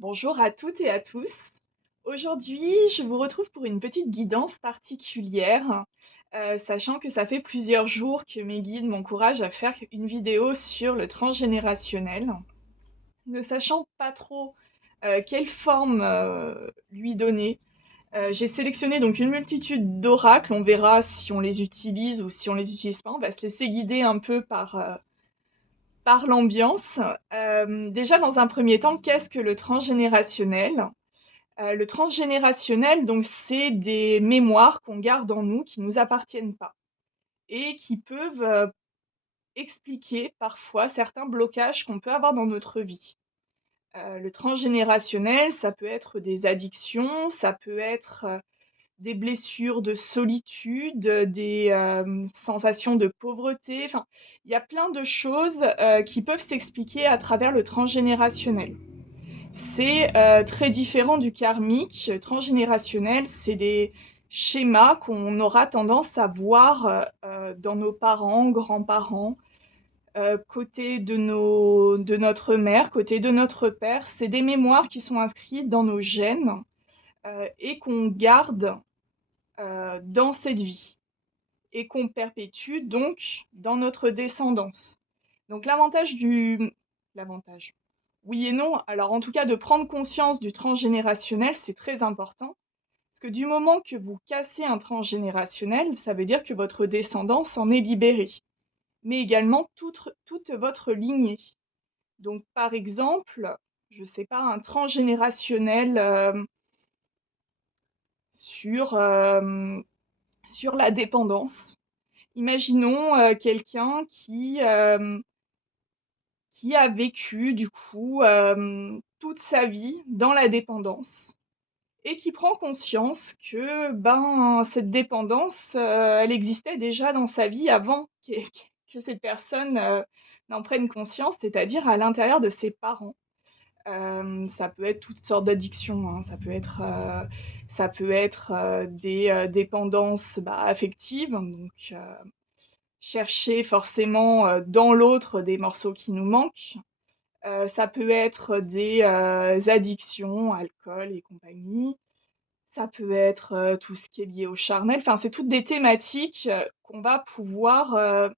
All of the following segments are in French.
Bonjour à toutes et à tous. Aujourd'hui, je vous retrouve pour une petite guidance particulière, sachant que ça fait plusieurs jours que mes guides m'encouragent à faire une vidéo sur le transgénérationnel. Ne sachant pas trop, quelle forme, lui donner, j'ai sélectionné donc une multitude d'oracles. On verra si on les utilise ou si on les utilise pas. On va se laisser guider un peu par l'ambiance. Déjà dans un premier temps, qu'est-ce que le transgénérationnel? Le transgénérationnel, donc c'est des mémoires qu'on garde en nous, qui nous appartiennent pas et qui peuvent, expliquer parfois certains blocages qu'on peut avoir dans notre vie. Le transgénérationnel, ça peut être des addictions, ça peut être, des blessures de solitude, des, sensations de pauvreté, enfin, il y a plein de choses, qui peuvent s'expliquer à travers le transgénérationnel. C'est, très différent du karmique. Transgénérationnel, c'est des schémas qu'on aura tendance à voir, dans nos parents, grands-parents, côté de notre mère, côté de notre père. C'est des mémoires qui sont inscrites dans nos gènes, et qu'on garde, dans cette vie et qu'on perpétue donc dans notre descendance. Donc l'avantage, oui et non. Alors en tout cas, de prendre conscience du transgénérationnel, c'est très important. Parce que du moment que vous cassez un transgénérationnel, ça veut dire que votre descendance en est libérée, mais également toute votre lignée. Donc par exemple, je sais pas, un transgénérationnel sur, sur la dépendance. Imaginons quelqu'un qui a vécu du coup toute sa vie dans la dépendance et qui prend conscience que ben cette dépendance, elle existait déjà dans sa vie avant que cette personne n'en prenne conscience, c'est-à-dire à l'intérieur de ses parents. Ça peut être toutes sortes d'addictions, hein. Ça peut être des dépendances affectives, donc chercher forcément dans l'autre des morceaux qui nous manquent. Ça peut être des addictions, alcool et compagnie. Ça peut être tout ce qui est lié au charnel. Enfin, c'est toutes des thématiques qu'on va pouvoir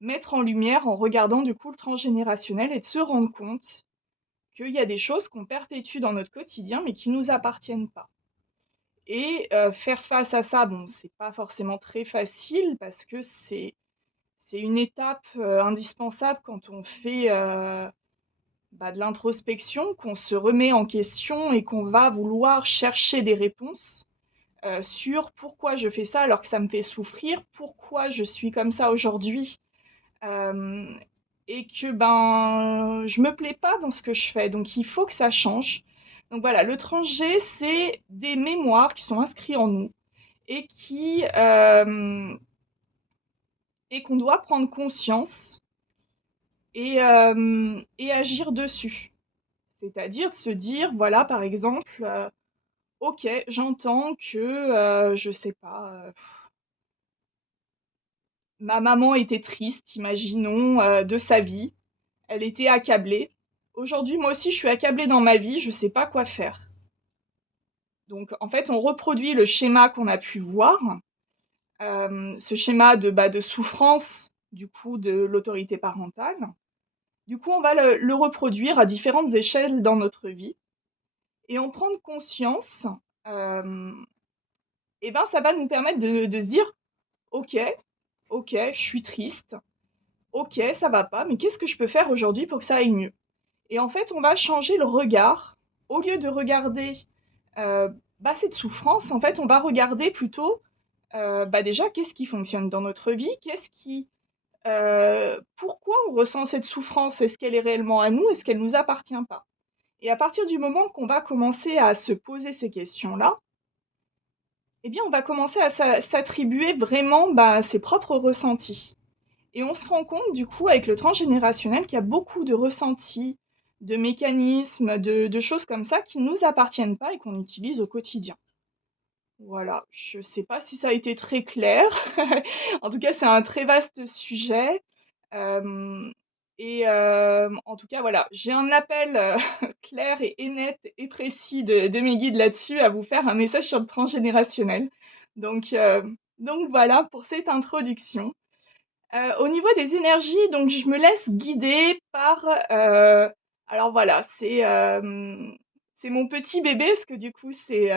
mettre en lumière en regardant du coup le transgénérationnel et de se rendre compte qu'il y a des choses qu'on perpétue dans notre quotidien mais qui ne nous appartiennent pas. Et faire face à ça, bon, c'est pas forcément très facile parce que c'est une étape indispensable quand on fait de l'introspection, qu'on se remet en question et qu'on va vouloir chercher des réponses sur pourquoi je fais ça alors que ça me fait souffrir, pourquoi je suis comme ça aujourd'hui, euh, et que je me plais pas dans ce que je fais, donc il faut que ça change. Donc voilà, le transgé, c'est des mémoires qui sont inscrites en nous et et qu'on doit prendre conscience et agir dessus. C'est-à-dire de se dire, voilà, par exemple, OK, j'entends que, je sais pas, ma maman était triste, imaginons, de sa vie. Elle était accablée. Aujourd'hui, moi aussi, je suis accablée dans ma vie, je sais pas quoi faire. Donc en fait, on reproduit le schéma qu'on a pu voir, ce schéma de souffrance, du coup, de l'autorité parentale. Du coup, on va le reproduire à différentes échelles dans notre vie et en prendre conscience, hem et ben, ça va nous permettre de se dire: «OK, OK, je suis triste. OK, ça va pas, mais qu'est-ce que je peux faire aujourd'hui pour que ça aille mieux?» Et en fait, on va changer le regard. Au lieu de regarder, cette souffrance, en fait, on va regarder plutôt, déjà, qu'est-ce qui fonctionne dans notre vie? Pourquoi on ressent cette souffrance? Est-ce qu'elle est réellement à nous? Est-ce qu'elle nous appartient pas? Et à partir du moment qu'on va commencer à se poser ces questions-là, eh bien, on va commencer à s'attribuer vraiment, ses propres ressentis. Et on se rend compte, du coup, avec le transgénérationnel, qu'il y a beaucoup de ressentis, de mécanismes, de choses comme ça qui ne nous appartiennent pas et qu'on utilise au quotidien. Voilà, je sais pas si ça a été très clair. En tout cas, c'est un très vaste sujet. Hem Et en tout cas, voilà, j'ai un appel, clair et net et précis de mes guides là-dessus, à vous faire un message sur le transgénérationnel. Donc voilà pour cette introduction. Au niveau des énergies, donc je me laisse guider par, alors voilà, c'est mon petit bébé parce que du coup c'est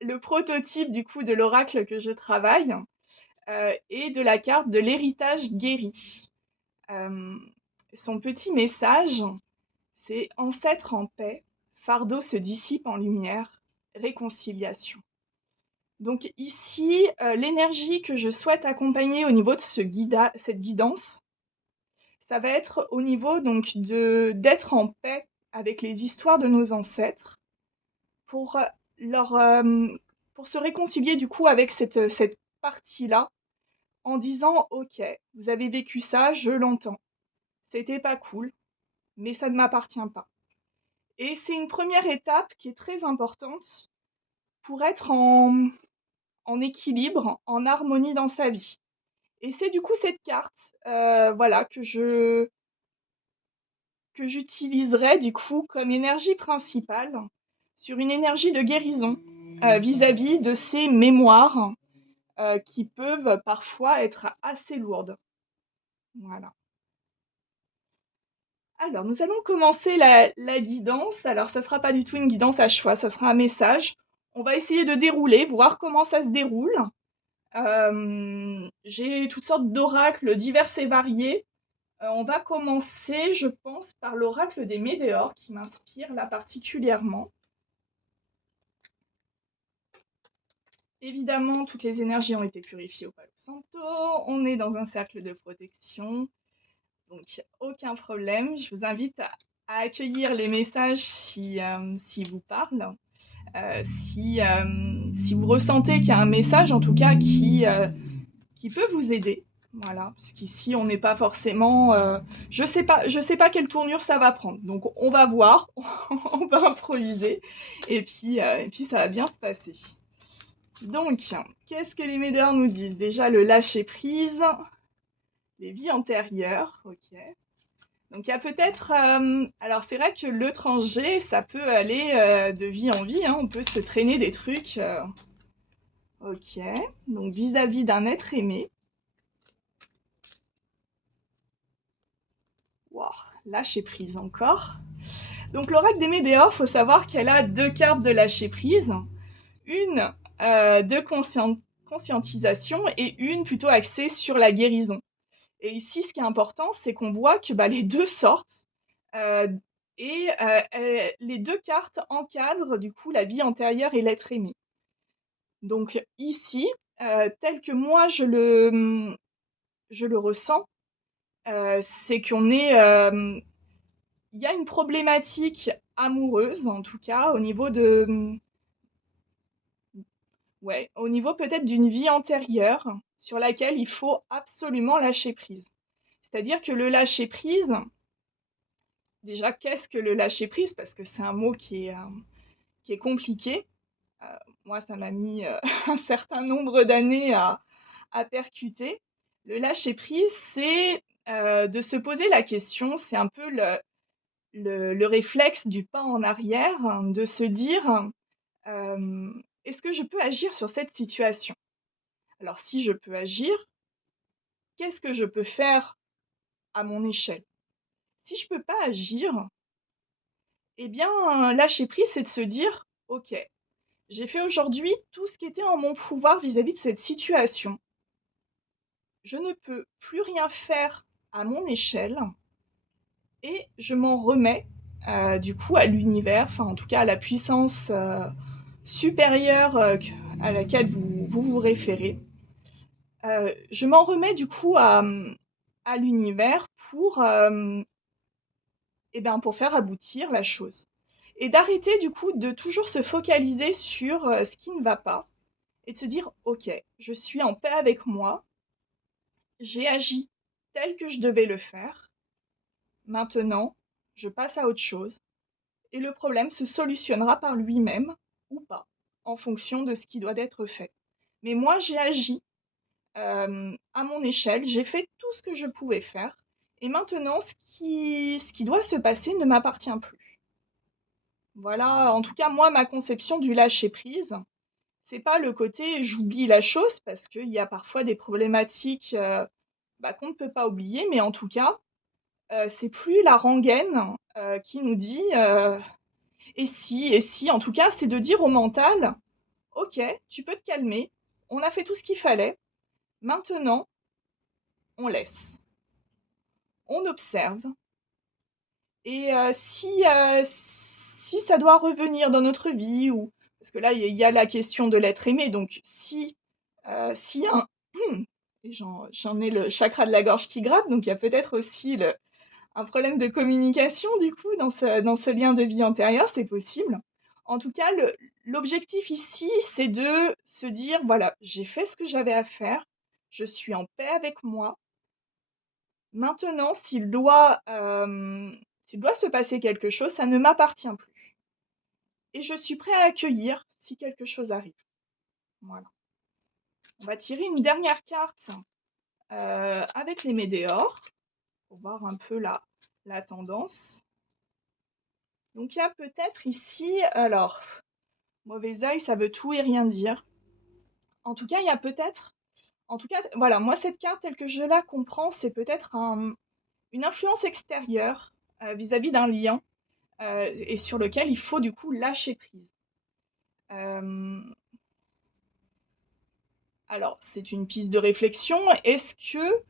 le prototype du coup de l'oracle que je travaille, et de la carte de l'héritage guéri. Hem, Son petit message, c'est: «Ancêtre en paix, fardeau se dissipe en lumière, réconciliation». Donc ici, l'énergie que je souhaite accompagner au niveau de cette guidance, ça va être au niveau donc d'être en paix avec les histoires de nos ancêtres pour, leur, pour se réconcilier du coup avec cette partie-là en disant: «OK, vous avez vécu ça, je l'entends. C'était pas cool, mais ça ne m'appartient pas». Et c'est une première étape qui est très importante pour être en équilibre, en harmonie dans sa vie. Et c'est du coup cette carte, voilà, que j'utiliserai du coup comme énergie principale sur une énergie de guérison, vis-à-vis de ces mémoires, qui peuvent parfois être assez lourdes. Voilà. Alors nous allons commencer la guidance. Alors ça sera pas du tout une guidance à choix, ça sera un message. On va essayer de dérouler, voir comment ça se déroule. J'ai toutes sortes d'oracles divers et variés. On va commencer, je pense, par l'oracle des Médéors qui m'inspire là particulièrement. Évidemment, toutes les énergies ont été purifiées au Palo Santo. On est dans un cercle de protection, donc aucun problème. Je vous invite à accueillir les messages s'ils vous parlent. Si vous ressentez qu'il y a un message, en tout cas, qui peut vous aider. Voilà, parce qu'ici on n'est pas forcément, je sais pas quelle tournure ça va prendre. Donc on va voir, on va improviser, et puis ça va bien se passer. Donc, qu'est-ce que les médias nous disent? Déjà le lâcher prise, les vies antérieures, ok. Donc il y a peut-être, alors c'est vrai que le transgé, ça peut aller de vie en vie, hein, on peut se traîner des trucs, ok. Donc vis-à-vis d'un être aimé. Wow, lâcher prise encore. Donc l'oracle des Médéors, faut savoir qu'elle a deux cartes de lâcher prise, une de conscientisation et une plutôt axée sur la guérison. Et ici, ce qui est important, c'est qu'on voit que les deux sortent, euh, les deux cartes encadrent du coup la vie antérieure et l'être aimé. Donc ici, tel que moi je le ressens, c'est qu'on est, il y a une problématique amoureuse, en tout cas, au niveau ouais, au niveau peut-être d'une vie antérieure sur laquelle il faut absolument lâcher prise. C'est-à-dire que le lâcher prise, déjà, qu'est-ce que le lâcher prise? Parce que c'est un mot qui est compliqué. Euh, Moi, ça m'a mis un certain nombre d'années à percuter. Le lâcher prise, c'est de se poser la question, c'est un peu le réflexe du pas en arrière, de se dire, est-ce que je peux agir sur cette situation? Alors si je peux agir, qu'est-ce que je peux faire à mon échelle? Si je peux pas agir, eh bien, lâcher prise, c'est de se dire: «OK, j'ai fait aujourd'hui tout ce qui était en mon pouvoir vis-à-vis de cette situation. Je ne peux plus rien faire à mon échelle et je m'en remets, du coup à l'univers, enfin en tout cas à la puissance, supérieure, à laquelle vous référez. Je m'en remets du coup à l'univers pour faire aboutir la chose. Et d'arrêter du coup de toujours se focaliser sur ce qui ne va pas et de se dire: ok, je suis en paix avec moi, j'ai agi tel que je devais le faire, maintenant je passe à autre chose et le problème se solutionnera par lui-même ou pas, en fonction de ce qui doit être fait. Mais moi j'ai agi à mon échelle, j'ai fait tout ce que je pouvais faire Et maintenant, ce qui doit se passer ne m'appartient plus. Voilà, en tout cas, moi, ma conception du lâcher prise. C'est pas le côté j'oublie la chose parce qu'il y a parfois des problématiques qu'on ne peut pas oublier, mais en tout cas, c'est plus la rengaine qui nous dit et si, en tout cas, c'est de dire au mental, ok, tu peux te calmer, on a fait tout ce qu'il fallait, maintenant, on laisse, on observe, et si ça doit revenir dans notre vie, ou parce que là, il y a la question de l'être aimé, donc si un et j'en ai le chakra de la gorge qui gratte, donc il y a peut-être aussi un problème de communication du coup dans ce lien de vie antérieur, c'est possible. En tout cas, l'objectif ici, c'est de se dire, voilà, j'ai fait ce que j'avais à faire, je suis en paix avec moi. Maintenant, s'il doit se passer quelque chose, ça ne m'appartient plus. Et je suis prêt à accueillir si quelque chose arrive. Voilà. On va tirer une dernière carte avec les météores pour voir un peu la tendance. Donc il y a peut-être ici, alors, mauvais œil, ça veut tout et rien dire. En tout cas, il y a peut-être, en tout cas, voilà, moi cette carte telle que je la comprends, c'est peut-être une influence extérieure vis-à-vis d'un lien et sur lequel il faut du coup lâcher prise. Euh, alors, c'est une piste de réflexion. Est-ce que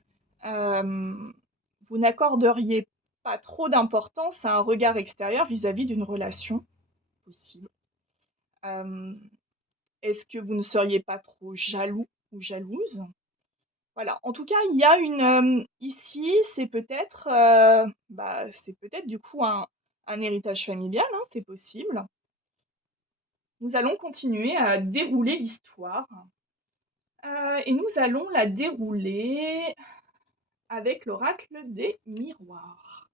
euh, vous n'accorderiez pas trop d'importance à un regard extérieur vis-à-vis d'une relation possible? Euh, Est-ce que vous ne seriez pas trop jaloux ou jalouse? Voilà. En tout cas, il y a ici, c'est peut-être du coup un héritage familial, hein, c'est possible. Nous allons continuer à dérouler l'histoire. Et nous allons la dérouler avec l'oracle des miroirs.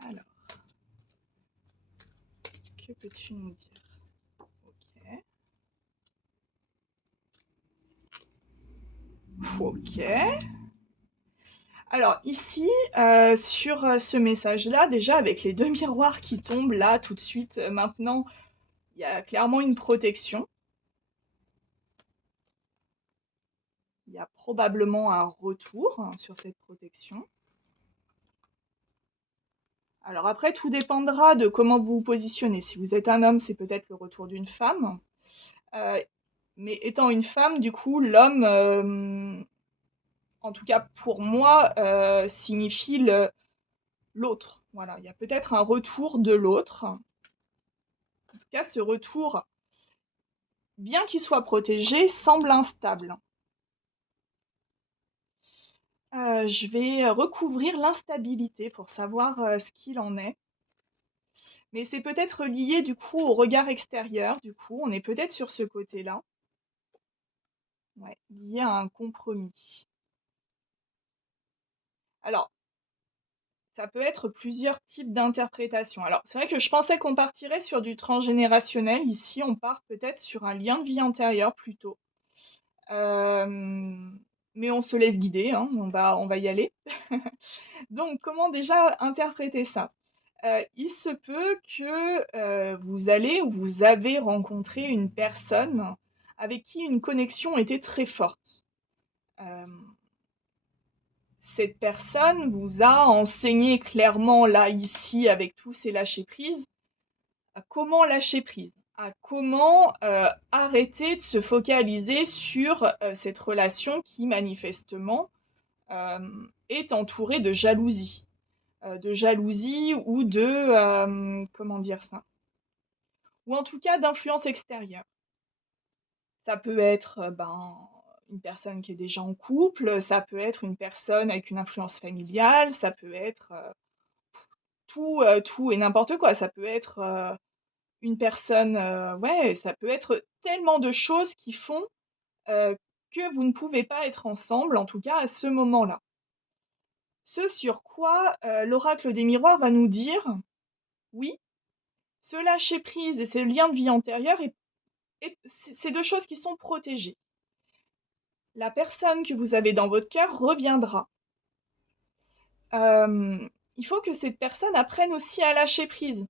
Alors, que peux-tu nous dire? Ok. Ok. Alors ici, sur ce message-là, déjà avec les deux miroirs qui tombent là tout de suite, maintenant, il y a clairement une protection. Il y a probablement un retour sur cette protection. Alors après, tout dépendra de comment vous vous positionnez. Si vous êtes un homme, c'est peut-être le retour d'une femme. Mais étant une femme, du coup, l'homme, en tout cas pour moi, signifie l'autre. Voilà, il y a peut-être un retour de l'autre. En tout cas, ce retour, bien qu'il soit protégé, semble instable. Je vais recouvrir l'instabilité pour savoir ce qu'il en est. Mais c'est peut-être lié du coup au regard extérieur, du coup, on est peut-être sur ce côté-là. Ouais, lié à un compromis. Alors, ça peut être plusieurs types d'interprétations. Alors, c'est vrai que je pensais qu'on partirait sur du transgénérationnel. Ici, on part peut-être sur un lien de vie antérieur plutôt. Mais on se laisse guider, hein, on va y aller. Donc, comment déjà interpréter ça? Il se peut que vous allez ou vous avez rencontré une personne avec qui une connexion était très forte. Euh, Cette personne vous a enseigné clairement, là, ici, avec tous ces lâcher-prise, à comment lâcher prise, à comment arrêter de se focaliser sur cette relation qui, manifestement, est entourée de jalousie ou comment dire ça, ou en tout cas d'influence extérieure. Ça peut être une personne qui est déjà en couple, ça peut être une personne avec une influence familiale, ça peut être tout et n'importe quoi. Ça peut être une personne, ouais, ça peut être tellement de choses qui font que vous ne pouvez pas être ensemble, en tout cas à ce moment-là. Ce sur quoi l'oracle des miroirs va nous dire Oui, ce lâcher prise et ces liens de vie antérieurs c'est 2 choses qui sont protégées. La personne que vous avez dans votre cœur reviendra. Il faut que cette personne apprenne aussi à lâcher prise.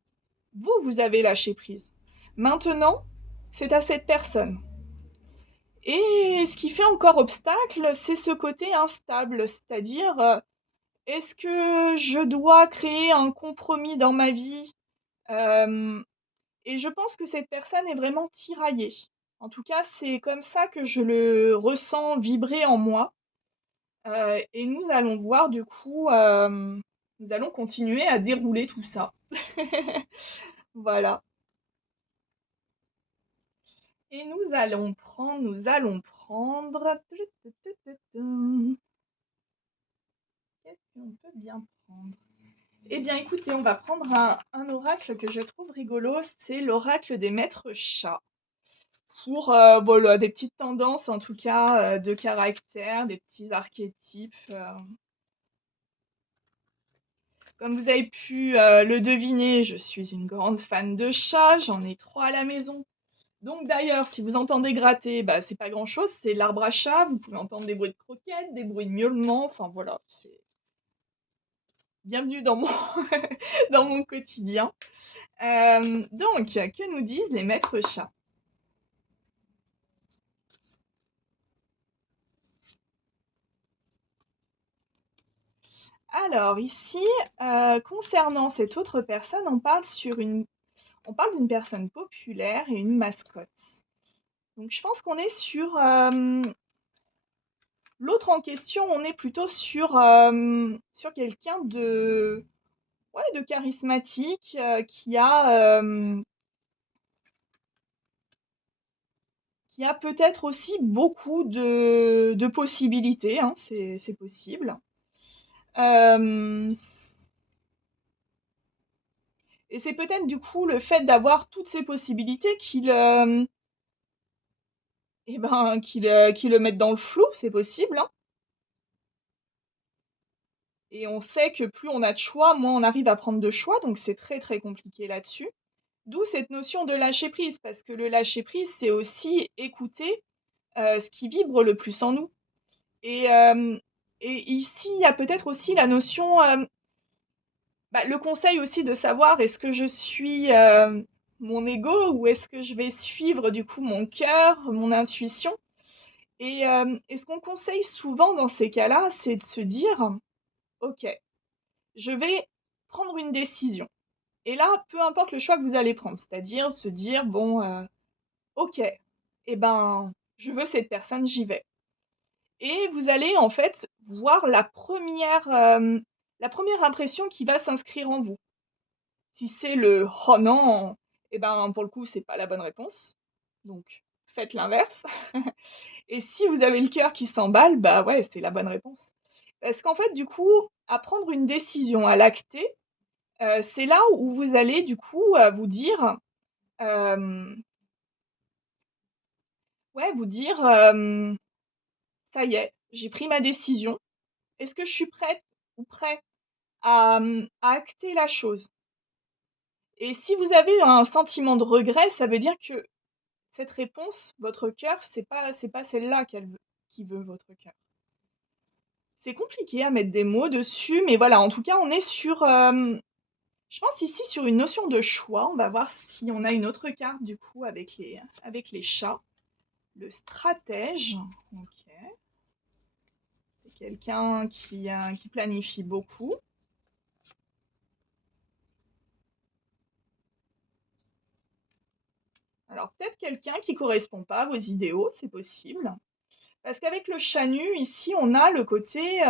Vous, vous avez lâché prise. Maintenant, c'est à cette personne. Et ce qui fait encore obstacle, c'est ce côté instable, c'est-à-dire, est-ce que je dois créer un compromis dans ma vie? Hem Et je pense que cette personne est vraiment tiraillée. En tout cas, c'est comme ça que je le ressens vibrer en moi, et nous allons voir du coup, nous allons continuer à dérouler tout ça. Voilà, et nous allons prendre qu'est-ce qu'on peut bien prendre? Eh bien écoutez, on va prendre un oracle que je trouve rigolo, c'est l'oracle des maîtres chats. Pour, voilà, des petites tendances en tout cas, de caractère, des petits archétypes, Comme vous avez pu, le deviner, je suis une grande fan de chats, j'en ai 3 à la maison. Donc d'ailleurs, si vous entendez gratter, bah, c'est pas grand-chose, c'est l'arbre à chat, vous pouvez entendre des bruits de croquettes, des bruits de miaulements, enfin voilà, c'est bienvenue dans mon dans mon quotidien. Donc que nous disent les maîtres chats? Alors ici, concernant cette autre personne, on parle d'une personne populaire et une mascotte. Donc je pense qu'on est sur, l'autre en question, on est plutôt sur quelqu'un de ouais, de charismatique, qui a peut-être aussi beaucoup de possibilités, hein, c'est possible. Hem Et c'est peut-être du coup le fait d'avoir toutes ces possibilités qui le mettent dans le flou, c'est possible, hein. Et on sait que plus on a de choix, moins on arrive à prendre de choix, donc c'est très, très compliqué là-dessus. D'où cette notion de lâcher prise, parce que le lâcher prise, c'est aussi écouter, ce qui vibre le plus en nous. Et hem et ici, il y a peut-être aussi la notion, le conseil aussi de savoir est-ce que je suis, mon ego ou est-ce que je vais suivre du coup mon cœur, mon intuition? Et ce qu'on conseille souvent dans ces cas-là, c'est de se dire: «OK, je vais prendre une décision». Et là, peu importe le choix que vous allez prendre, c'est-à-dire se dire: «Bon, OK, et ben, je veux cette personne, j'y vais». Et vous allez en fait voir la première impression qui va s'inscrire en vous. Si c'est le «Oh non!» et ben, pour le coup, c'est pas la bonne réponse, donc faites l'inverse. Et si vous avez le cœur qui s'emballe, bah, ouais, c'est la bonne réponse. Parce qu'en fait, du coup, à prendre une décision, à l'acter, c'est là où vous allez du coup, vous dire, hem, ouais, vous dire, «Ça y est, j'ai pris ma décision. Est-ce que je suis prête ou prêt à acter la chose?» Et si vous avez un sentiment de regret, ça veut dire que cette réponse, votre cœur, c'est pas celle-là qui veut votre cœur. C'est compliqué à mettre des mots dessus, mais voilà, en tout cas, on est sur, je pense ici sur une notion de choix. On va voir si on a une autre carte du coup avec les chats. Le stratège, OK, c'est quelqu'un qui planifie beaucoup. Alors peut-être quelqu'un qui correspond pas à vos idéaux, c'est possible. Parce qu'avec le chat nu, ici, on a le côté,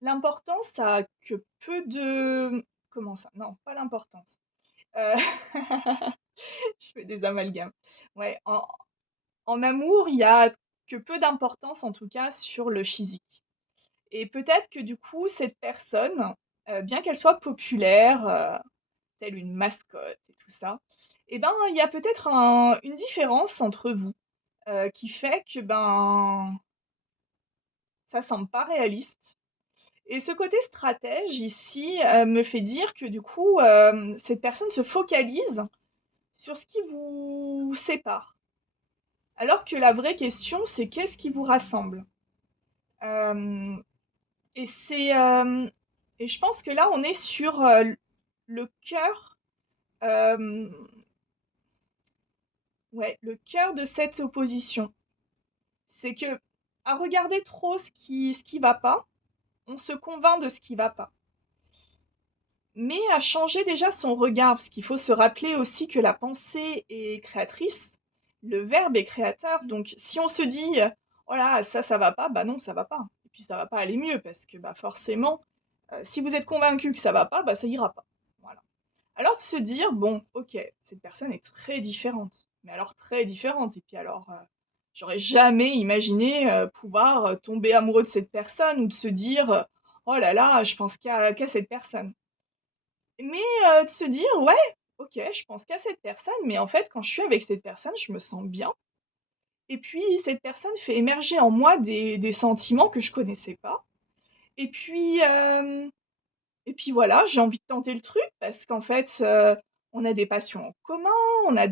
l'importance a que peu de comment ça? Non, pas l'importance. Heu, je fais des amalgames. Ouais, en amour, il y a que peu d'importance, en tout cas, sur le physique. Et peut-être que du coup, cette personne, bien qu'elle soit populaire, telle une mascotte et tout ça, et ben, il y a peut-être une différence entre vous, qui fait que, ben, ça semble pas réaliste. Et ce côté stratège ici, me fait dire que du coup, cette personne se focalise sur ce qui vous sépare. Alors que la vraie question, c'est qu'est-ce qui vous rassemble? Hem et c'est, et je pense que là, on est sur, le cœur, hem, ouais, le cœur de cette opposition. C'est que à regarder trop ce qui va pas, on se convainc de ce qui va pas. Mais à changer déjà son regard, parce qu'il faut se rappeler aussi que la pensée est créatrice, le verbe est créateur. Donc si on se dit oh là, ça va pas, bah non, ça va pas. Et puis ça va pas aller mieux parce que bah forcément, si vous êtes convaincu que ça va pas, bah ça ira pas. Voilà. Alors de se dire bon, ok, cette personne est très différente, mais alors très différente. Et puis alors, j'aurais jamais imaginé pouvoir tomber amoureux de cette personne ou de se dire oh là là, je pense qu'à cette personne. Mais de se dire: «Ouais, OK, je pense qu'à cette personne, mais en fait, quand je suis avec cette personne, je me sens bien et puis cette personne fait émerger en moi des sentiments que je connaissais pas et puis, voilà, j'ai envie de tenter le truc parce qu'en fait, on a des passions en commun, on a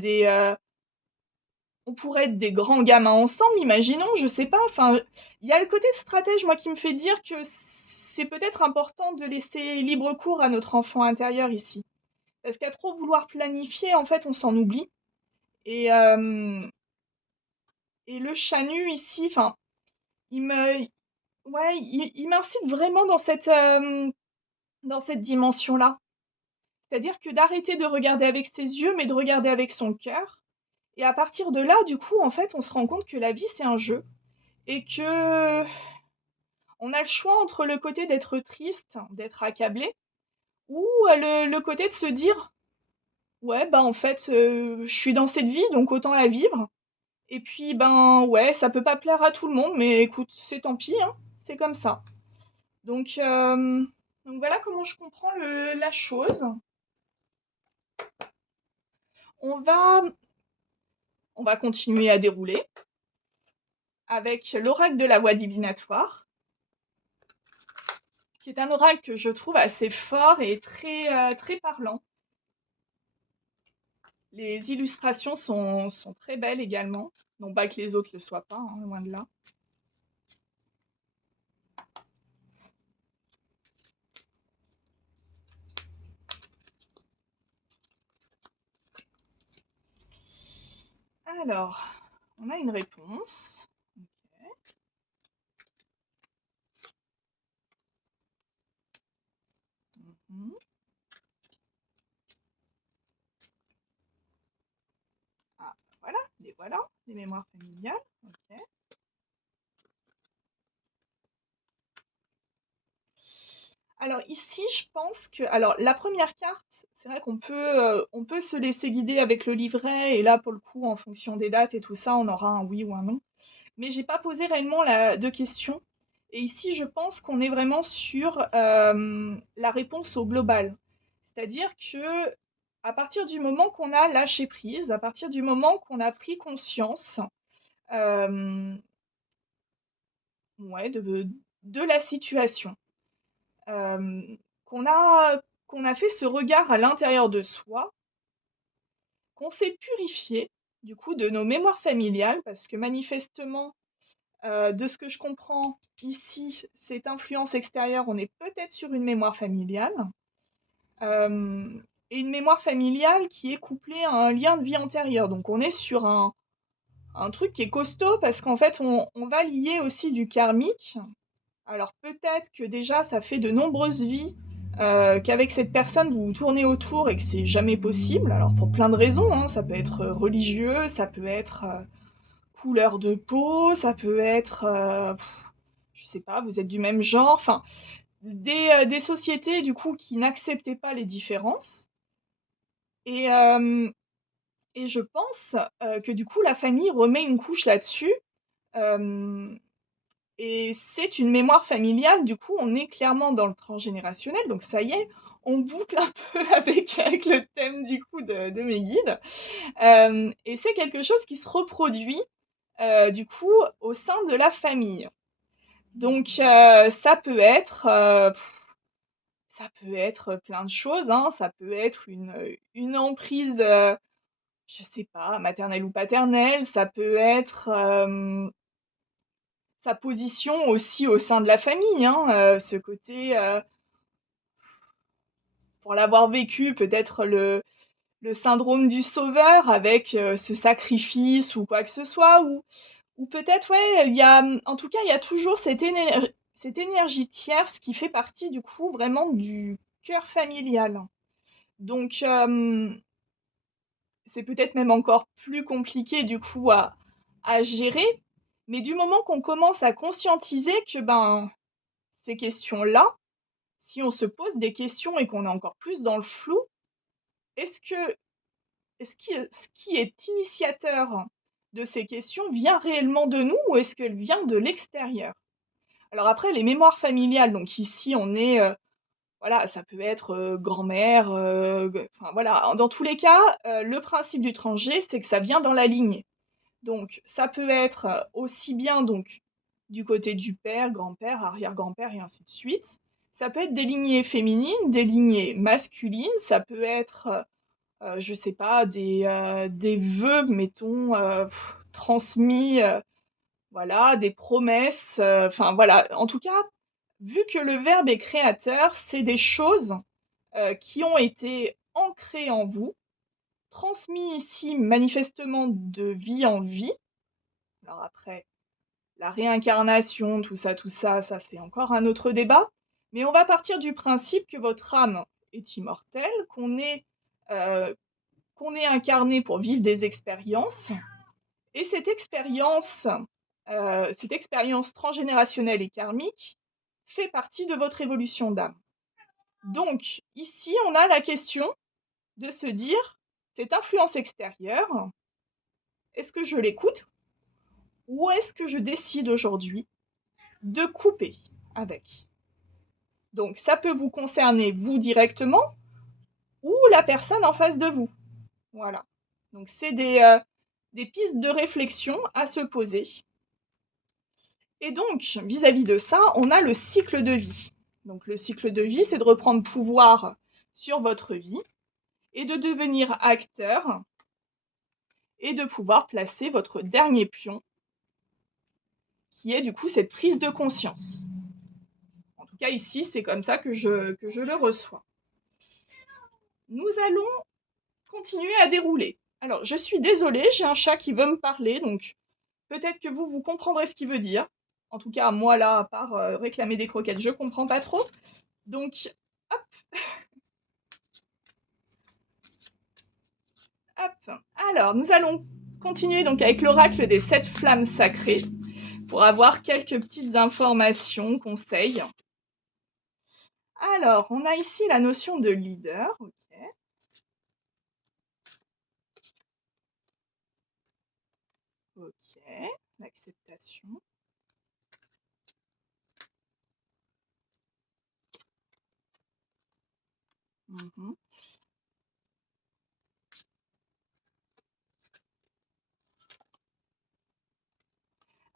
on pourrait être des grands gamins ensemble, imaginons, je sais pas». Enfin, il y a le côté stratège, moi, qui me fait dire que c'est peut-être important de laisser libre cours à notre enfant intérieur ici. Parce qu'à trop vouloir planifier, en fait, on s'en oublie. Et, et le chat nu ici, enfin, il me, ouais, il m'incite vraiment dans cette dimension-là. C'est-à-dire que d'arrêter de regarder avec ses yeux, mais de regarder avec son cœur. Et à partir de là, du coup, en fait, on se rend compte que la vie, c'est un jeu. Et que on a le choix entre le côté d'être triste, d'être accablé, ou le côté de se dire, ouais, bah en fait, je suis dans cette vie, donc autant la vivre. Et puis, ben, ouais, ça peut pas plaire à tout le monde, mais écoute, c'est tant pis, hein, c'est comme ça. Donc, voilà comment je comprends la chose. On va, on va continuer à dérouler avec l'oracle de la voie divinatoire, qui est un oracle que je trouve assez fort et très parlant. Les illustrations sont très belles également. Non pas que les autres le soient pas, hein, loin de là. Alors, on a une réponse. Mhm. Ah, voilà, les mémoires familiales. Ok. Alors ici, je pense que alors la première carte, c'est vrai on peut se laisser guider avec le livret et là, pour le coup, en fonction des dates et tout ça, on aura un oui ou un non. Mais j'ai pas posé réellement la de questions et ici, je pense qu'on est vraiment sur, la réponse au global. C'est-à-dire que à partir du moment qu'on a lâché prise, à partir du moment qu'on a pris conscience, hem, ouais, de la situation, qu'on a fait ce regard à l'intérieur de soi, qu'on s'est purifié, du coup, de nos mémoires familiales, parce que manifestement, de ce que je comprends ici, cette influence extérieure, on est peut-être sur une mémoire familiale, et une mémoire familiale qui est couplée à un lien de vie antérieur. Donc on est sur un truc qui est costaud parce qu'en fait, on va lier aussi du karmique. Alors peut-être que déjà ça fait de nombreuses vies, qu'avec cette personne vous vous tournez autour et que c'est jamais possible. Alors pour plein de raisons, hein, ça peut être, religieux, ça peut être, couleur de peau, ça peut être, je sais pas, vous êtes du même genre, enfin des sociétés du coup qui n'acceptaient pas les différences et je pense, que du coup la famille remet une couche là-dessus, hem et c'est une mémoire familiale, du coup, on est clairement dans le transgénérationnel, donc ça y est, on boucle un peu avec le thème du coup de mes guides. Et c'est quelque chose qui se reproduit, du coup, au sein de la famille. Donc ça peut être plein de choses, hein. Ça peut être une emprise, je sais pas, maternelle ou paternelle. Ça peut être, sa position aussi au sein de la famille, hein, ce côté, pour l'avoir vécu, peut-être le syndrome du sauveur avec, ce sacrifice ou quoi que ce soit ou peut-être, ouais, il y a, en tout cas, il y a toujours cette énergie tierce qui fait partie, du coup, vraiment du cœur familial. Donc, c'est peut-être même encore plus compliqué, du coup, à gérer, mais du moment qu'on commence à conscientiser que, ben, ces questions-là, si on se pose des questions et qu'on est encore plus dans le flou, est-ce que ce qui est initiateur de ces questions vient réellement de nous ou est-ce qu'elle vient de l'extérieur? Alors après, les mémoires familiales, donc ici on est, voilà, ça peut être, grand-mère, enfin voilà, dans tous les cas, le principe du transgé, c'est que ça vient dans la lignée. Donc ça peut être, aussi bien donc du côté du père, grand-père, arrière-grand-père et ainsi de suite. Ça peut être des lignées féminines, des lignées masculines, ça peut être, je sais pas, des vœux, mettons, transmis, voilà, des promesses, enfin voilà. En tout cas, vu que le verbe est créateur, c'est des choses, qui ont été ancrées en vous, transmis ici manifestement de vie en vie. Alors après, la réincarnation, tout ça, ça c'est encore un autre débat. Mais on va partir du principe que votre âme est immortelle, heu, qu'on est incarné pour vivre des expériences et cette expérience transgénérationnelle et karmique fait partie de votre évolution d'âme. Donc ici, on a la question de se dire: «Cette influence extérieure, est-ce que je l'écoute ou est-ce que je décide aujourd'hui de couper avec?» Donc ça peut vous concerner vous directement ou la personne en face de vous. Voilà. Donc c'est des pistes de réflexion à se poser. Et donc, vis-à-vis de ça, on a le cycle de vie. Donc le cycle de vie, c'est de reprendre pouvoir sur votre vie et de devenir acteur et de pouvoir placer votre dernier pion, qui est du coup cette prise de conscience. En tout cas, ici, c'est comme ça que je le reçois. Nous allons continuer à dérouler. Alors, je suis désolée, j'ai un chat qui veut me parler, donc peut-être que vous comprendrez ce qu'il veut dire. En tout cas, moi, là, à part réclamer des croquettes, je comprends pas trop. Donc, hop. Alors, nous allons continuer donc avec l'oracle des 7 flammes sacrées pour avoir quelques petites informations, conseils. Alors, on a ici la notion de leader. Ok. Ok. L'acceptation. Mhm.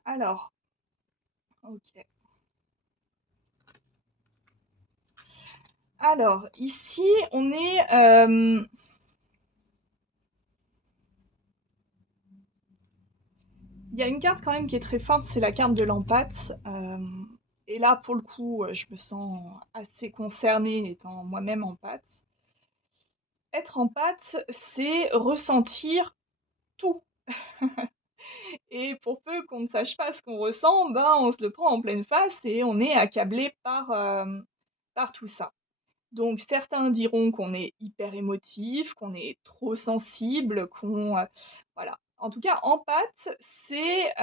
Alors, ok. Alors, ici, on est... il y a une carte quand même qui est très forte, c'est la carte de l'empathie. Et là, pour le coup, je me sens assez concernée étant moi-même empathe. Être empathe, c'est ressentir tout. Et pour peu qu'on ne sache pas ce qu'on ressent, ben, on se le prend en pleine face et on est accablé par tout ça. Donc certains diront qu'on est hyper émotif, qu'on est trop sensible, voilà. En tout cas, empathe, c'est,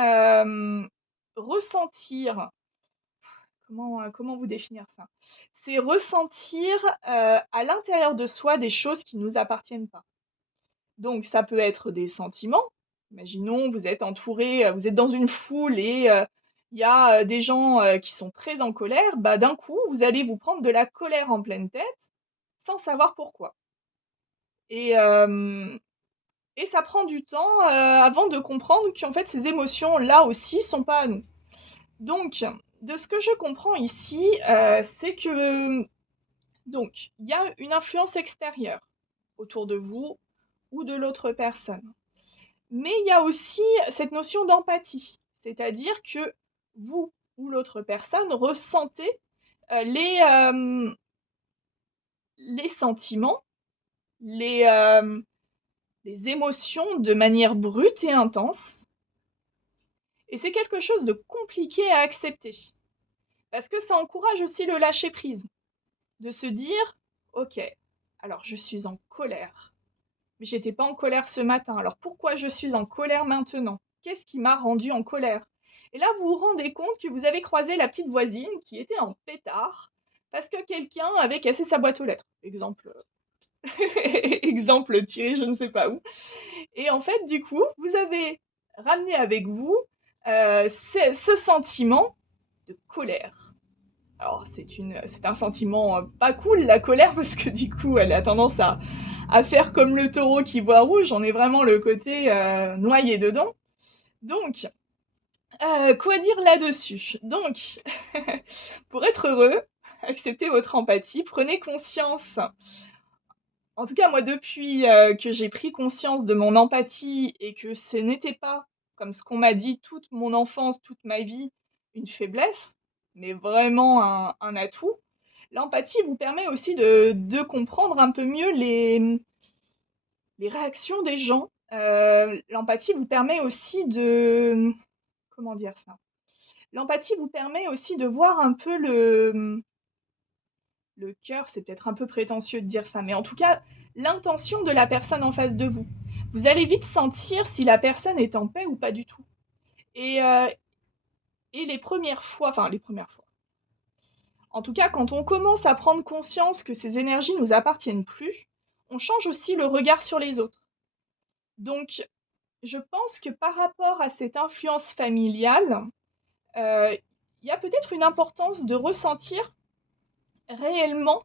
ressentir comment vous définir ça? C'est ressentir, à l'intérieur de soi des choses qui ne nous appartiennent pas. Donc ça peut être des sentiments. Imaginons, vous êtes entouré, vous êtes dans une foule et il y a, des gens, qui sont très en colère, bah, d'un coup, vous allez vous prendre de la colère en pleine tête, sans savoir pourquoi. Et ça prend du temps, avant de comprendre qu'en fait ces émotions-là aussi sont pas à nous. Donc de ce que je comprends ici, c'est que donc il y a une influence extérieure autour de vous ou de l'autre personne. Mais il y a aussi cette notion d'empathie, c'est-à-dire que vous ou l'autre personne ressentez les sentiments, les, les émotions de manière brute et intense. Et c'est quelque chose de compliqué à accepter. Parce que ça encourage aussi le lâcher-prise. De se dire, ok, alors je suis en colère. Mais j'étais pas en colère ce matin. Alors pourquoi je suis en colère maintenant? Qu'est-ce qui m'a rendu en colère? Et là, vous vous rendez compte que vous avez croisé la petite voisine qui était en pétard parce que quelqu'un avait cassé sa boîte aux lettres. Exemple, exemple tiré je ne sais pas où. Et en fait, du coup, vous avez ramené avec vous ce sentiment de colère. Alors, c'est un sentiment pas cool, la colère, parce que du coup, elle a tendance à faire comme le taureau qui voit rouge. On est vraiment le côté noyé dedans. Donc, quoi dire là-dessus? Donc, pour être heureux, acceptez votre empathie, prenez conscience. En tout cas, moi, depuis que j'ai pris conscience de mon empathie et que ce n'était pas, comme ce qu'on m'a dit toute mon enfance, toute ma vie, une faiblesse, mais vraiment un atout, l'empathie vous permet aussi de comprendre un peu mieux les réactions des gens. L'empathie vous permet aussi de... Comment dire ça? L'empathie vous permet aussi de voir un peu le cœur, c'est peut-être un peu prétentieux de dire ça, mais en tout cas, l'intention de la personne en face de vous. Vous allez vite sentir si la personne est en paix ou pas du tout. Et, euh, et les premières fois, en tout cas, quand on commence à prendre conscience que ces énergies nous appartiennent plus, on change aussi le regard sur les autres. Donc, je pense que par rapport à cette influence familiale, il y a peut-être une importance de ressentir réellement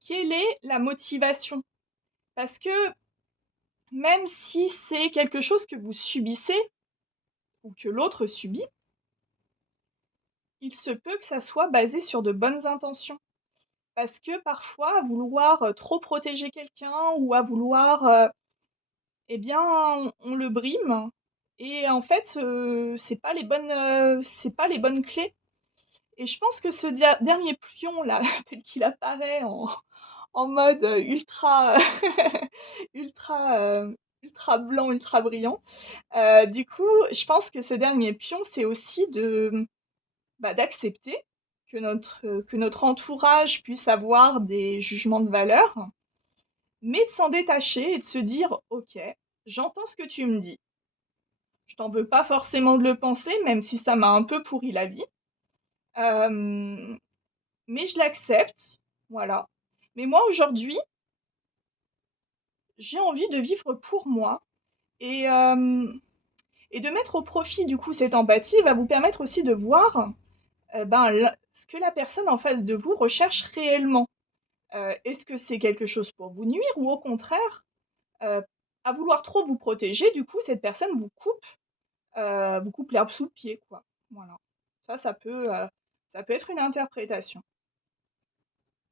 quelle est la motivation. Parce que même si c'est quelque chose que vous subissez ou que l'autre subit, il se peut que ça soit basé sur de bonnes intentions. Parce que parfois, à vouloir trop protéger quelqu'un ou à vouloir, eh bien, on le brime. Et en fait, c'est pas les bonnes clés. Et je pense que ce dernier pion là, tel qu'il apparaît en mode ultra, ultra, ultra blanc, ultra brillant. Du coup, je pense que ce dernier pion, c'est aussi d'accepter que notre entourage puisse avoir des jugements de valeur, mais de s'en détacher et de se dire: «OK, j'entends ce que tu me dis. Je t'en veux pas forcément de le penser, même si ça m'a un peu pourri la vie, hem, mais je l'accepte, voilà. Mais moi, aujourd'hui, j'ai envie de vivre pour moi» et et de mettre au profit, du coup, cette empathie va vous permettre aussi de voir ce que la personne en face de vous recherche réellement. Est-ce que c'est quelque chose pour vous nuire ou au contraire, heu, à vouloir trop vous protéger, du coup, cette personne vous coupe l'herbe sous le pied, quoi. Voilà. Ça peut être une interprétation.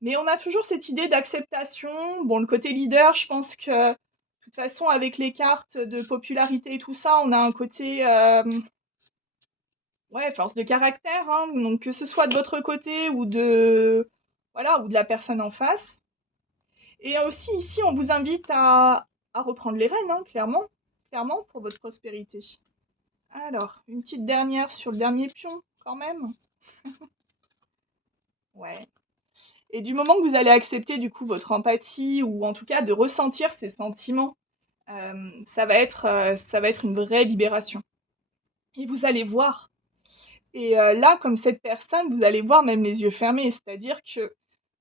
Mais on a toujours cette idée d'acceptation. Bon, le côté leader, je pense que, de toute façon, avec les cartes de popularité et tout ça, on a un côté, ouais, force de caractère, hein, donc que ce soit de votre côté ou de voilà, ou de la personne en face. Et aussi ici, on vous invite à reprendre les rênes, hein, clairement, clairement pour votre prospérité. Alors, une petite dernière sur le dernier pion, quand même. Ouais. Et du moment que vous allez accepter du coup votre empathie ou en tout cas de ressentir ces sentiments, ça va être une vraie libération. Et vous allez voir. Et là, comme cette personne, vous allez voir même les yeux fermés, c'est-à-dire que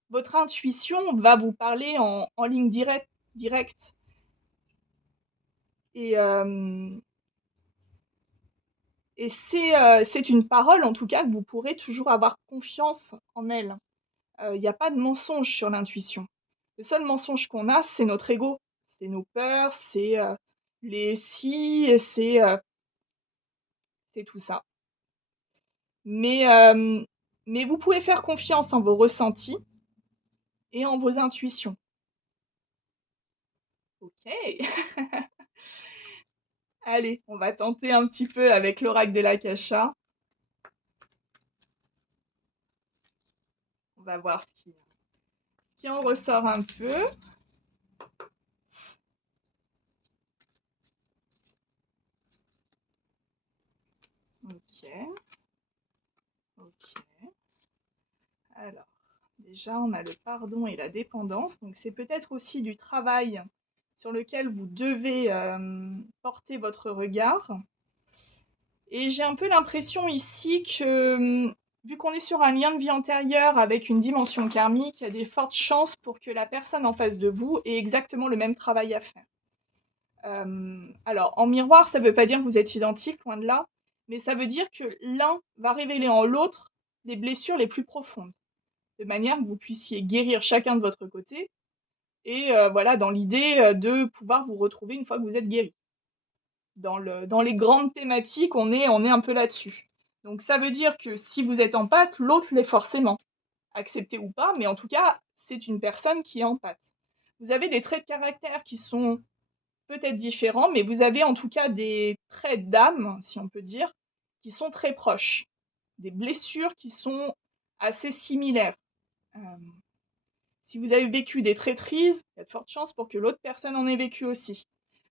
votre intuition va vous parler en ligne directe. Et, c'est une parole, en tout cas, que vous pourrez toujours avoir confiance en elle. Il y a pas de mensonge sur l'intuition. Le seul mensonge qu'on a, c'est notre ego. C'est nos peurs, c'est, les «si», c'est tout ça. Mais, euh, mais vous pouvez faire confiance en vos ressentis et en vos intuitions. Ok. Allez, on va tenter un petit peu avec l'oracle de l'Akasha. On va voir ce qui en ressort un peu. Ok, ok. Alors, déjà, on a le pardon et la dépendance. Donc, c'est peut-être aussi du travail sur lequel vous devez porter votre regard. Et j'ai un peu l'impression ici que, vu qu'on est sur un lien de vie antérieur avec une dimension karmique, il y a des fortes chances pour que la personne en face de vous ait exactement le même travail à faire. Alors, en miroir, ça ne veut pas dire que vous êtes identiques, loin de là, mais ça veut dire que l'un va révéler en l'autre les blessures les plus profondes, de manière que vous puissiez guérir chacun de votre côté, et voilà, dans l'idée de pouvoir vous retrouver une fois que vous êtes guéri. Dans les grandes thématiques, on est un peu là-dessus. Donc ça veut dire que si vous êtes empathe, l'autre l'est forcément, accepté ou pas, mais en tout cas, c'est une personne qui est empathe. Vous avez des traits de caractère qui sont peut-être différents, mais vous avez en tout cas des traits d'âme, si on peut dire, qui sont très proches. Des blessures qui sont assez similaires. Euh, si vous avez vécu des traîtrises, il y a de fortes chances pour que l'autre personne en ait vécu aussi.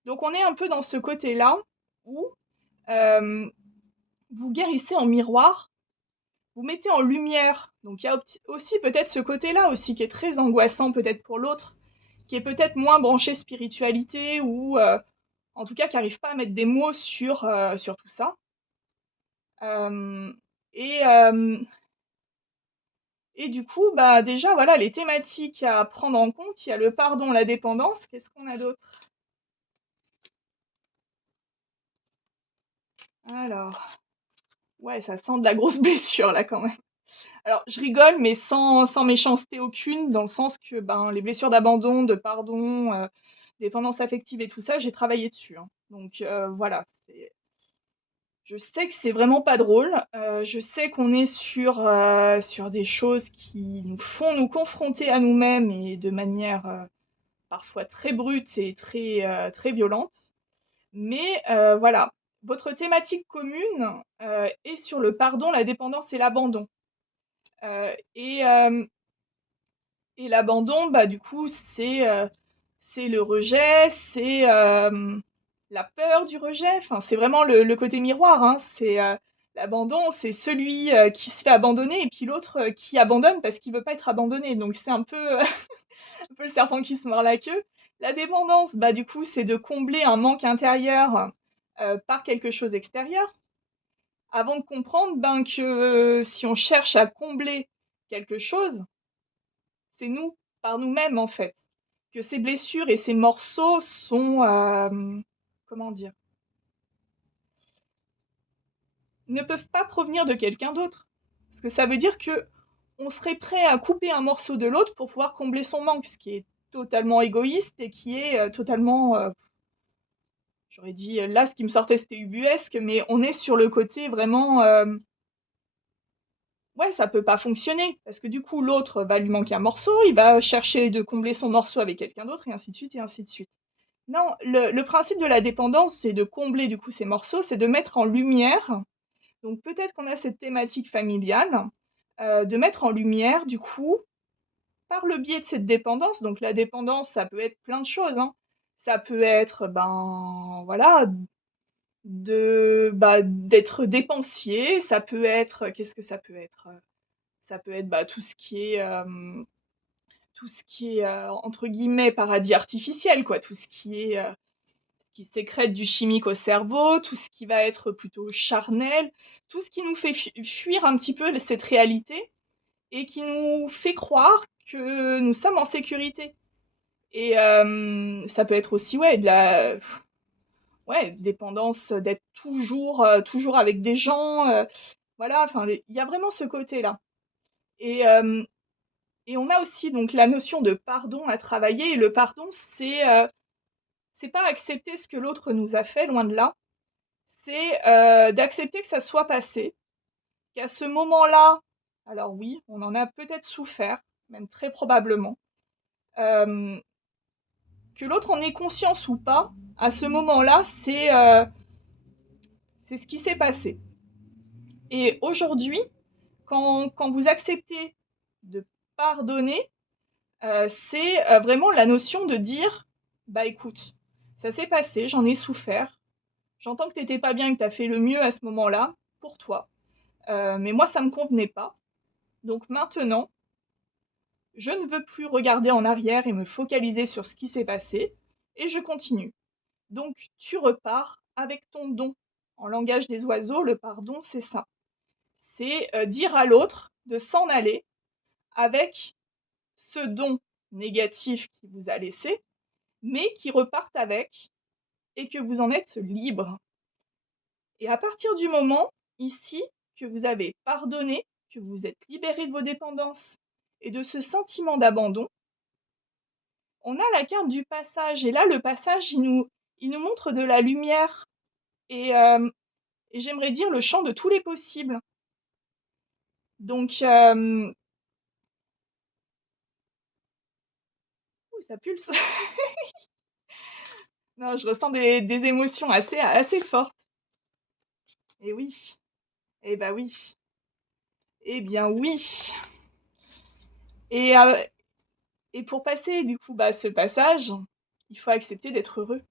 Donc on est un peu dans ce côté-là où euh, vous guérissez en miroir, vous mettez en lumière. Donc il y a aussi peut-être ce côté-là aussi qui est très angoissant peut-être pour l'autre, qui est peut-être moins branché spiritualité ou en tout cas qui n'arrive pas à mettre des mots sur tout ça. Euh, et, euh, et du coup, bah déjà, voilà, les thématiques à prendre en compte, il y a le pardon, la dépendance, qu'est-ce qu'on a d'autre? Alors, ouais, ça sent de la grosse blessure là quand même. Alors, je rigole, mais sans méchanceté aucune, dans le sens que ben, les blessures d'abandon, de pardon, dépendance affective et tout ça, j'ai travaillé dessus, hein. Donc voilà, je sais que c'est vraiment pas drôle. Je sais qu'on est sur des choses qui nous font nous confronter à nous-mêmes et de manière parfois très brute et très violente. Mais voilà, votre thématique commune est sur le pardon, la dépendance et l'abandon. Euh, et, euh, et l'abandon, bah, du coup, c'est le rejet, c'est la peur du rejet. Enfin, c'est vraiment le côté miroir, hein. L'abandon, c'est celui qui se fait abandonner et puis l'autre qui abandonne parce qu'il veut pas être abandonné. Donc c'est un peu, un peu le serpent qui se mord la queue. La dépendance, bah, du coup, c'est de combler un manque intérieur par quelque chose extérieur, avant de comprendre ben, que si on cherche à combler quelque chose, c'est nous, par nous-mêmes en fait. Que ces blessures et ces morceaux sont, comment dire, ne peuvent pas provenir de quelqu'un d'autre. Parce que ça veut dire que on serait prêt à couper un morceau de l'autre pour pouvoir combler son manque, ce qui est totalement égoïste et qui est totalement, j'aurais dit, là ce qui me sortait c'était ubuesque, mais on est sur le côté vraiment, ouais, ça peut pas fonctionner, parce que du coup l'autre va lui manquer un morceau, il va chercher de combler son morceau avec quelqu'un d'autre, et ainsi de suite, et ainsi de suite. Non, le principe de la dépendance, c'est de combler du coup ces morceaux, c'est de mettre en lumière, donc peut-être qu'on a cette thématique familiale, de mettre en lumière du coup, par le biais de cette dépendance, donc la dépendance, ça peut être plein de choses, hein. Ça peut être, ben voilà, d'être dépensier, ça peut être, qu'est-ce que ça peut être? Ça peut être bah, tout ce qui est entre guillemets paradis artificiel, quoi, tout ce qui sécrète du chimique au cerveau, tout ce qui va être plutôt charnel, tout ce qui nous fait fuir un petit peu cette réalité et qui nous fait croire que nous sommes en sécurité. Et ça peut être aussi ouais, ouais, dépendance d'être toujours avec des gens. Voilà, enfin, il y a vraiment ce côté-là. Et, et on a aussi donc la notion de pardon à travailler. Et le pardon, c'est pas accepter ce que l'autre nous a fait, loin de là. C'est d'accepter que ça soit passé qu'à ce moment-là, alors oui, on en a peut-être souffert, même très probablement, que l'autre en ait conscience ou pas, à ce moment-là, c'est ce qui s'est passé. Et aujourd'hui, quand vous acceptez de pardonner, c'est vraiment la notion de dire, bah écoute, ça s'est passé, j'en ai souffert, j'entends que t'étais pas bien et que t'as fait le mieux à ce moment-là, pour toi. Mais moi, ça me convenait pas. Donc maintenant, je ne veux plus regarder en arrière et me focaliser sur ce qui s'est passé, et je continue. Donc tu repars avec ton don. En langage des oiseaux, le pardon, c'est ça. C'est dire à l'autre de s'en aller avec ce don négatif qui vous a laissé, mais qui repartent avec et que vous en êtes libre. Et à partir du moment, ici, que vous avez pardonné, que vous êtes libéré de vos dépendances et de ce sentiment d'abandon, on a la carte du passage. Et là, le passage, il nous montre de la lumière et j'aimerais dire le champ de tous les possibles. Donc, ça pulse. Non, je ressens des émotions assez fortes. Et oui, eh bah oui, eh bien oui. Et, et pour passer du coup ce passage, il faut accepter d'être heureux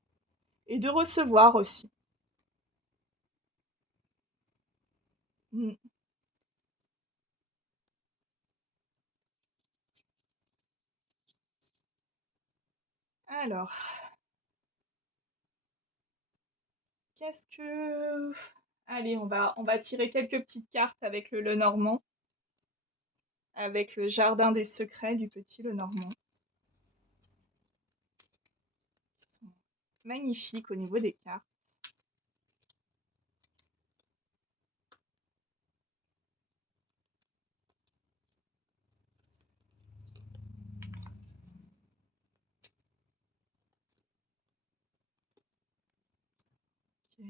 et de recevoir aussi. Mm. Alors, qu'est-ce que... Allez, on va tirer quelques petites cartes avec le Lenormand, avec le jardin des secrets du petit Lenormand. Ils sont magnifiques au niveau des cartes. Ok.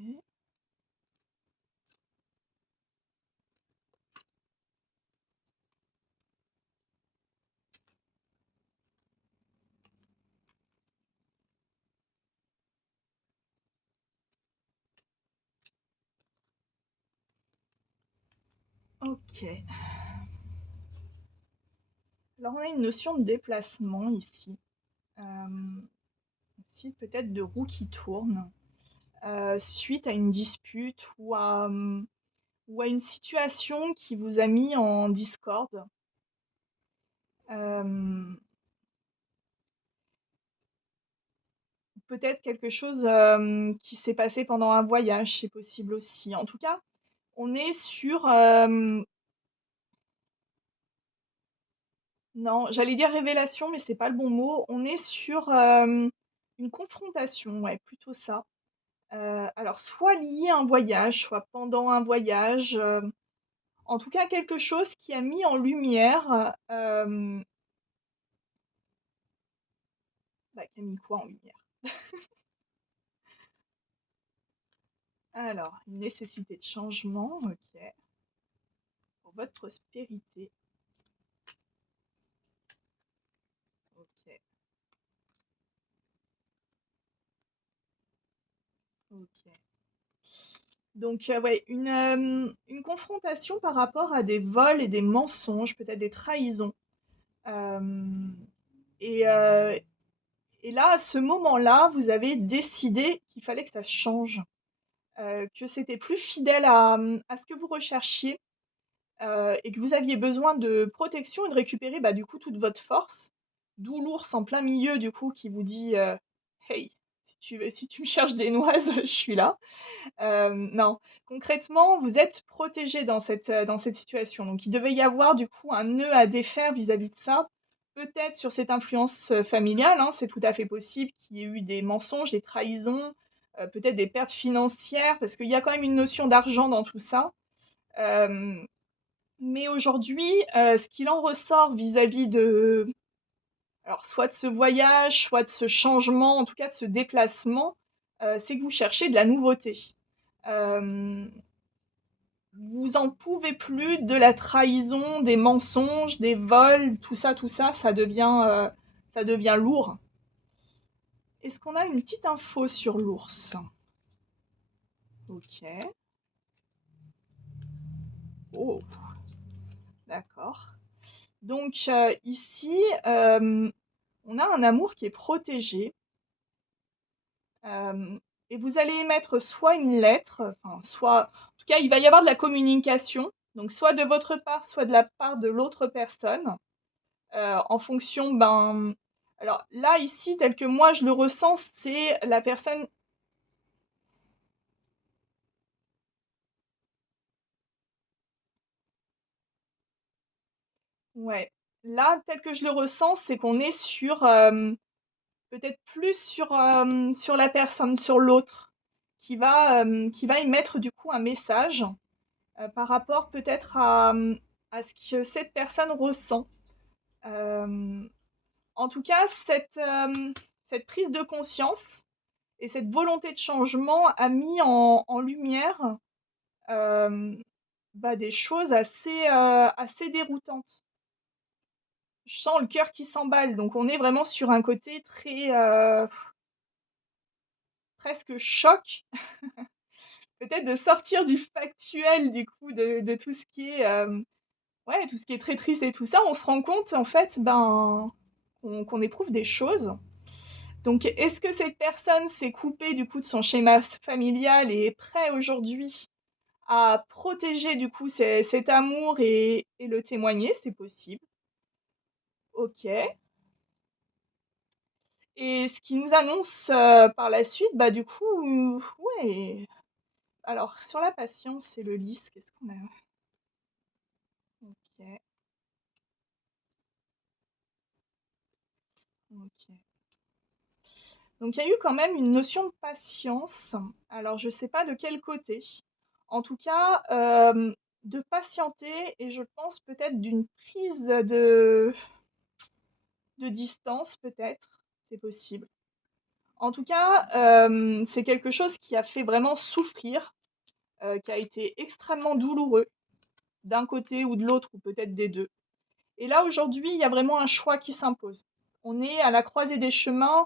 Ok. Alors on a une notion de déplacement ici. Ici peut-être de roue qui tourne. Suite à une dispute ou à une situation qui vous a mis en discorde. Peut-être quelque chose qui s'est passé pendant un voyage, c'est possible aussi. En tout cas, on est sur... non, j'allais dire révélation, mais c'est pas le bon mot. On est sur une confrontation, ouais, plutôt ça. Alors, soit lié à un voyage, soit pendant un voyage. En tout cas, quelque chose qui a mis en lumière... qui a mis quoi en lumière? Alors, une nécessité de changement, ok. Pour votre prospérité, ok, ok. Donc, ouais, une confrontation par rapport à des vols et des mensonges, peut-être des trahisons. Euh, et, euh, et là, à ce moment-là, vous avez décidé qu'il fallait que ça change, que c'était plus fidèle à ce que vous recherchiez, et que vous aviez besoin de protection et de récupérer du coup toute votre force. D'où l'ours en plein milieu, du coup, qui vous dit hey, si tu me cherches des noises, je suis là. Non, concrètement, vous êtes protégé dans cette situation. Donc, il devait y avoir du coup un nœud à défaire vis-à-vis de ça. Peut-être sur cette influence familiale, hein, c'est tout à fait possible qu'il y ait eu des mensonges, des trahisons, peut-être des pertes financières, parce qu'il y a quand même une notion d'argent dans tout ça. Euh, mais aujourd'hui, ce qu'il en ressort vis-à-vis de, alors soit de ce voyage, soit de ce changement, en tout cas de ce déplacement, c'est que vous cherchez de la nouveauté. Euh, vous en pouvez plus de la trahison, des mensonges, des vols, tout ça, ça devient lourd. Est-ce qu'on a une petite info sur l'ours? Ok. Oh, d'accord. Donc ici, on a un amour qui est protégé. Et vous allez émettre soit une lettre, enfin soit en tout cas, il va y avoir de la communication, donc soit de votre part, soit de la part de l'autre personne, en fonction, ben alors là, ici, tel que moi je le ressens, c'est la personne ouais. Là, tel que je le ressens, c'est qu'on est sur, peut-être plus sur, sur la personne, sur l'autre, qui va émettre du coup un message, par rapport peut-être à ce que cette personne ressent. Hem, En tout cas, cette prise de conscience et cette volonté de changement a mis en lumière, hem, bah, des choses assez déroutantes. Je sens le cœur qui s'emballe, donc on est vraiment sur un côté très, presque choc, peut-être de sortir du factuel du coup de tout ce qui est, ouais, tout ce qui est très triste et tout ça. On se rend compte en fait, ben, qu'on éprouve des choses. Donc est-ce que cette personne s'est coupée du coup de son schéma familial et est prêt aujourd'hui à protéger du coup cet amour et le témoigner? C'est possible. OK. Et ce qui nous annonce, par la suite, bah, du coup, ouais, alors sur la patience et le lys, qu'est-ce qu'on a? OK, OK. Donc il y a eu quand même une notion de patience. Alors je sais pas de quel côté. En tout cas, de patienter et je pense peut-être d'une prise de distance peut-être, c'est possible. En tout cas, c'est quelque chose qui a fait vraiment souffrir, qui a été extrêmement douloureux, d'un côté ou de l'autre ou peut-être des 2. Et là, aujourd'hui, il y a vraiment un choix qui s'impose. On est à la croisée des chemins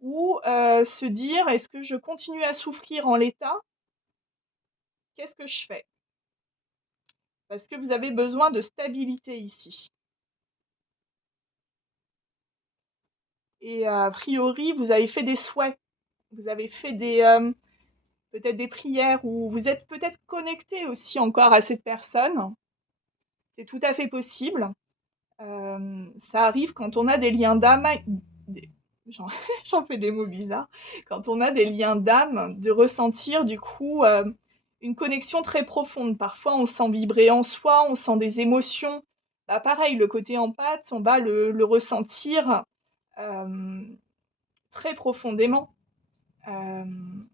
où, se dire: «Est-ce que je continue à souffrir en l'état? Qu'est-ce que je fais?» Parce que vous avez besoin de stabilité ici. Et a priori, vous avez fait des souhaits, vous avez fait des, peut-être des prières ou vous êtes peut-être connecté aussi encore à cette personne. C'est tout à fait possible. Ça arrive quand on a des liens d'âme, des j'en j'en fais des mots bizarres. Quand on a des liens d'âme, de ressentir du coup, une connexion très profonde. Parfois, on sent vibrer en soi, on sent des émotions. Bah, pareil, le côté empathe, on va le ressentir, hem, très profondément. Hem,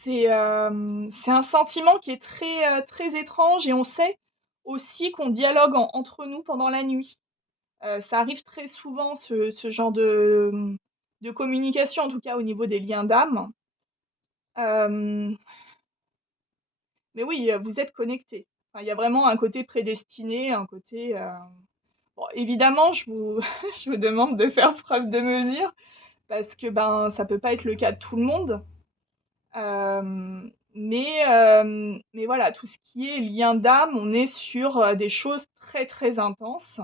c'est un sentiment qui est très, très étrange et on sait aussi qu'on dialogue entre nous pendant la nuit. Ça arrive très souvent ce genre de communication, en tout cas au niveau des liens d'âme. Hem, mais oui, vous êtes connectés. Enfin, il y a vraiment un côté prédestiné, un côté, bon évidemment je vous je vous demande de faire preuve de mesure parce que, ben, ça peut pas être le cas de tout le monde. Mais voilà, tout ce qui est lien d'âme, on est sur, des choses très, très intenses.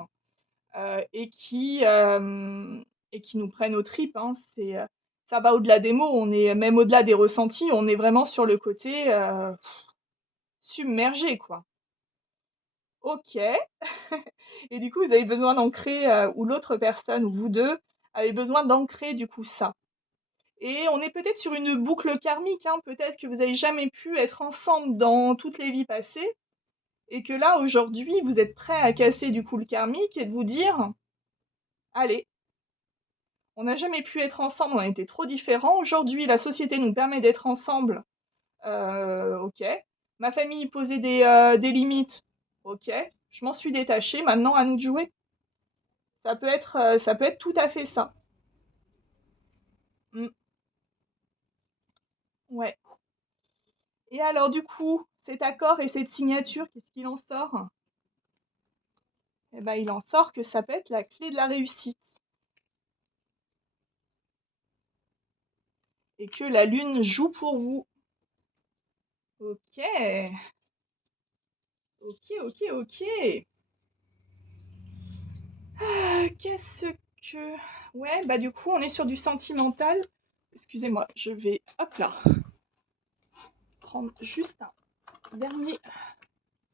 Et qui nous prennent aux tripes, hein. Ça va au-delà des mots, on est même au-delà des ressentis, on est vraiment sur le côté, submergé, quoi. OK. Et du coup, vous avez besoin d'ancrer, ou l'autre personne ou vous 2 avez besoin d'ancrer, du coup, ça. Et on est peut-être sur une boucle karmique, hein. Peut-être que vous avez jamais pu être ensemble dans toutes les vies passées et que là, aujourd'hui, vous êtes prêts à casser, du coup, le karmique et de vous dire: «Allez, on n'a jamais pu être ensemble, on était trop différents. Aujourd'hui, la société nous permet d'être ensemble, OK. Ma famille posait des limites, OK. Je m'en suis détachée, maintenant à nous de jouer». Ça peut être tout à fait ça. Mmh, ouais. Et alors du coup, cet accord et cette signature, qu'est-ce qu'il en sort? Eh ben, il en sort que ça peut être la clé de la réussite et que la lune joue pour vous. Ok, ok, ok, ok. Qu'est-ce que... Ouais, bah du coup, on est sur du sentimental. Excusez-moi, je vais, hop là, prendre juste un dernier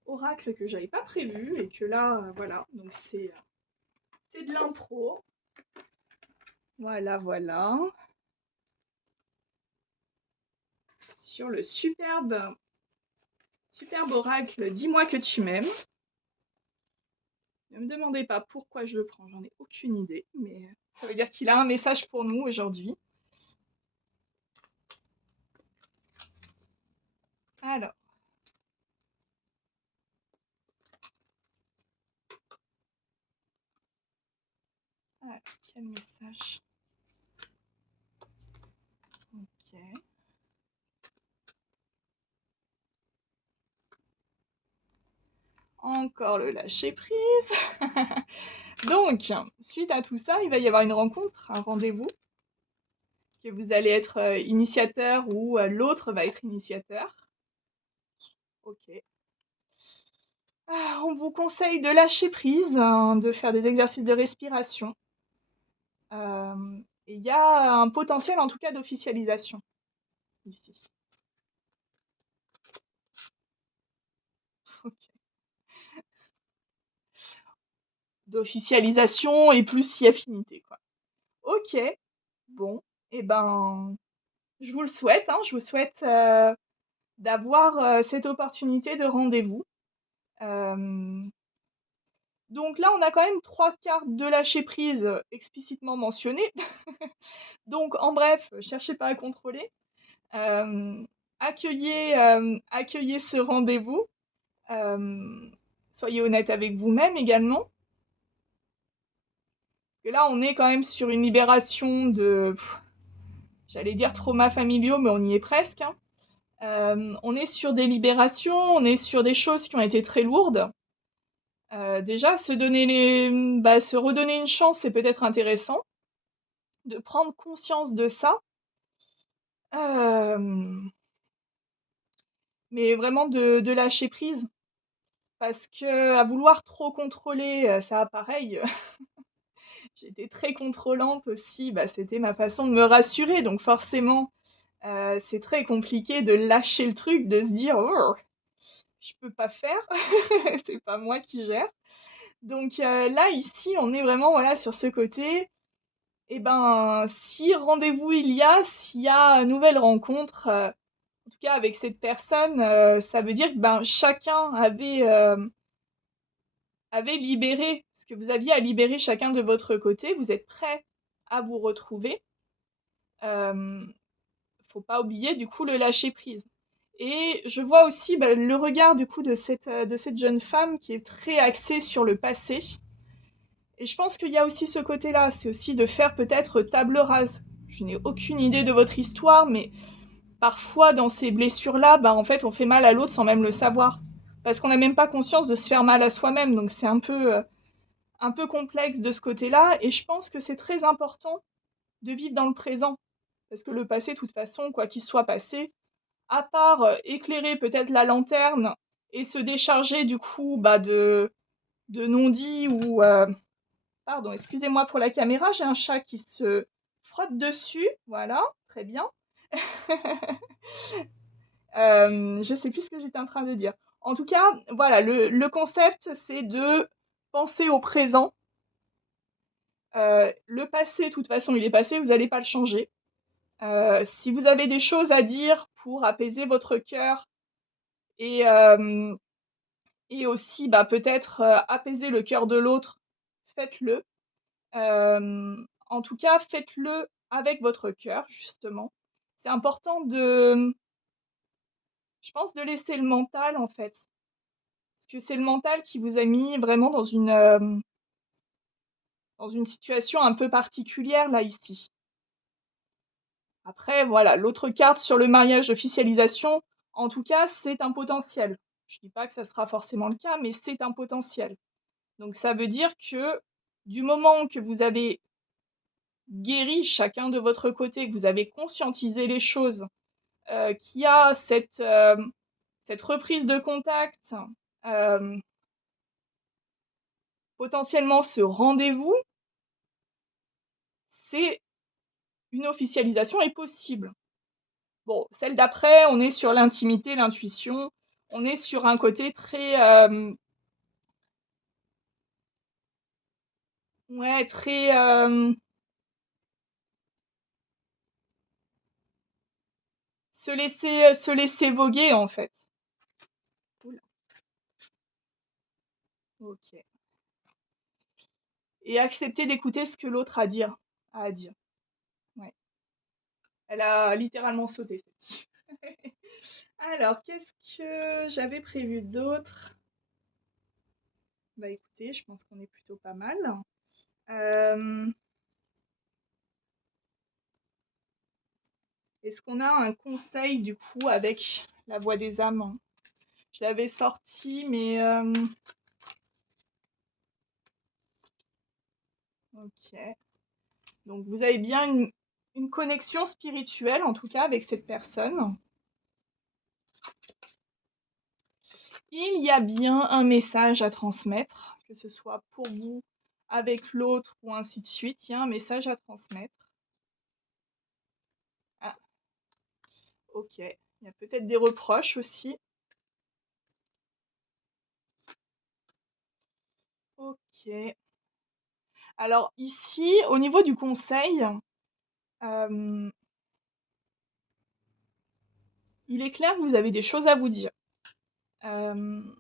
oracle que j'avais pas prévu et que là, voilà, donc c'est de l'impro. Voilà, voilà. Sur le superbe oracle Dis-moi que tu m'aimes. Ne me demandez pas pourquoi je le prends, j'en ai aucune idée, mais ça veut dire qu'il a un message pour nous aujourd'hui. Alors, quel message? Ok. Encore le lâcher prise. Donc, suite à tout ça, il va y avoir une rencontre, un rendez-vous, que vous allez être initiateur ou l'autre va être initiateur. Ok. On vous conseille de lâcher prise, hein, de faire des exercices de respiration. Il y a un potentiel en tout cas d'officialisation ici. Ok. D'officialisation et plus si affinité, quoi. Ok, bon, et ben, je vous le souhaite, hein, je vous souhaite d'avoir cette opportunité de rendez-vous. Donc là, on a quand même 3 cartes de lâcher prise explicitement mentionnées. Donc en bref, cherchez pas à contrôler. Euh, accueillez ce rendez-vous. Soyez honnête avec vous-même également. Et là, on est quand même sur une libération de, j'allais dire traumas familiaux, mais on y est presque, hein. On est sur des libérations, on est sur des choses qui ont été très lourdes. Déjà, se redonner une chance, c'est peut-être intéressant. De prendre conscience de ça. Mais vraiment de lâcher prise. Parce que à vouloir trop contrôler, ça pareil, j'étais très contrôlante aussi, bah, c'était ma façon de me rassurer. Donc forcément, c'est très compliqué de lâcher le truc, de se dire oh, je peux pas faire, c'est pas moi qui gère. Donc là, ici, on est vraiment voilà, sur ce côté. Et ben, si rendez-vous s'il y a nouvelle rencontre, en tout cas avec cette personne, ça veut dire que ben, chacun avait libéré ce que vous aviez à libérer chacun de votre côté. Vous êtes prêts à vous retrouver. Faut pas oublier du coup le lâcher prise. Et je vois aussi bah, le regard du coup de cette jeune femme qui est très axée sur le passé. Et je pense qu'il y a aussi ce côté-là, c'est aussi de faire peut-être table rase. Je n'ai aucune idée de votre histoire, mais parfois dans ces blessures-là, bah, en fait, on fait mal à l'autre sans même le savoir. Parce qu'on n'a même pas conscience de se faire mal à soi-même, donc c'est un peu complexe de ce côté-là. Et je pense que c'est très important de vivre dans le présent. Parce que le passé, de toute façon, quoi qu'il soit passé, à part éclairer peut-être la lanterne et se décharger du coup bah, de non-dits ou pardon, excusez-moi pour la caméra, j'ai un chat qui se frotte dessus. Voilà, très bien. Je sais plus ce que j'étais en train de dire. En tout cas, voilà, le concept, c'est de penser au présent. Le passé, de toute façon, il est passé, vous n'allez pas le changer. Si vous avez des choses à dire pour apaiser votre cœur et aussi bah, peut-être apaiser le cœur de l'autre, faites-le. En tout cas, faites-le avec votre cœur, justement. C'est important je pense, de laisser le mental, en fait. Parce que c'est le mental qui vous a mis vraiment dans une situation un peu particulière, là, ici. Après, voilà, l'autre carte sur le mariage d'officialisation, En tout cas, c'est un potentiel. Je dis pas que ça sera forcément le cas, mais c'est un potentiel. Donc ça veut dire que, du moment que vous avez guéri chacun de votre côté, que vous avez conscientisé les choses, qu'il y a cette reprise de contact, hem, potentiellement ce rendez-vous, c'est une officialisation est possible. Bon, celle d'après, on est sur l'intimité, l'intuition, on est sur un côté très, ouais, très, se laisser voguer, en fait. Ouh là, OK, et accepter d'écouter ce que l'autre a à dire. Ouais, elle a littéralement sauté celle-ci. Alors, qu'est-ce que j'avais prévu d'autre? Bah, écoutez, je pense qu'on est plutôt pas mal. Hem, est-ce qu'on a un conseil, du coup, avec la voix des âmes? Je l'avais sorti, mais OK. Donc vous avez bien une connexion spirituelle, en tout cas, avec cette personne. Il y a bien un message à transmettre, que ce soit pour vous, avec l'autre ou ainsi de suite. Il y a un message à transmettre. Ah, OK. Il y a peut-être des reproches aussi. OK. Alors ici, au niveau du conseil, hem, il est clair que vous avez des choses à vous dire. Hem,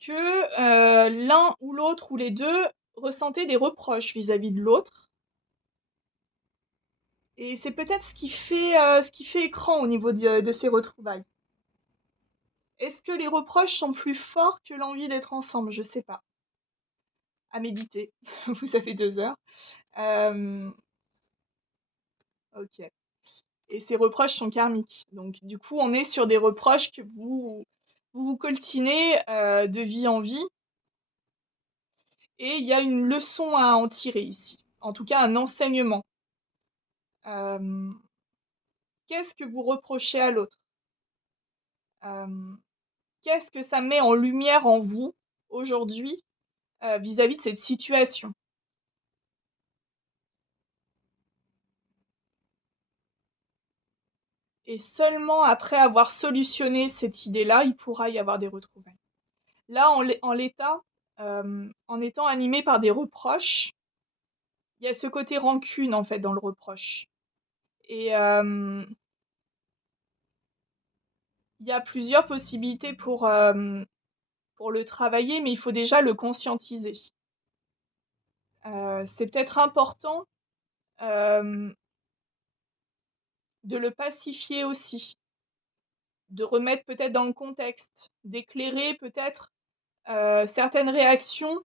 que, l'un ou l'autre ou les 2 ressentez des reproches vis-à-vis de l'autre, et c'est peut-être ce qui fait écran au niveau de ces retrouvailles. Est-ce que les reproches sont plus forts que l'envie d'être ensemble? Je sais pas. À méditer. Vous avez 2 heures. Hem, OK, et ces reproches sont karmiques. Donc du coup, on est sur des reproches que vous coltinez, de vie en vie, et il y a une leçon à en tirer ici. En tout cas, un enseignement. Hem, qu'est-ce que vous reprochez à l'autre? Hem, qu'est-ce que ça met en lumière en vous, aujourd'hui, vis-à-vis de cette situation? Et seulement après avoir solutionné cette idée-là, il pourra y avoir des retrouvailles. Là, en l'état, en étant animé par des reproches, il y a ce côté rancune, en fait, dans le reproche, et il y a plusieurs possibilités pour le travailler, mais il faut déjà le conscientiser. C'est peut-être important, hem, de le pacifier aussi, de remettre peut-être dans le contexte, d'éclairer peut-être, certaines réactions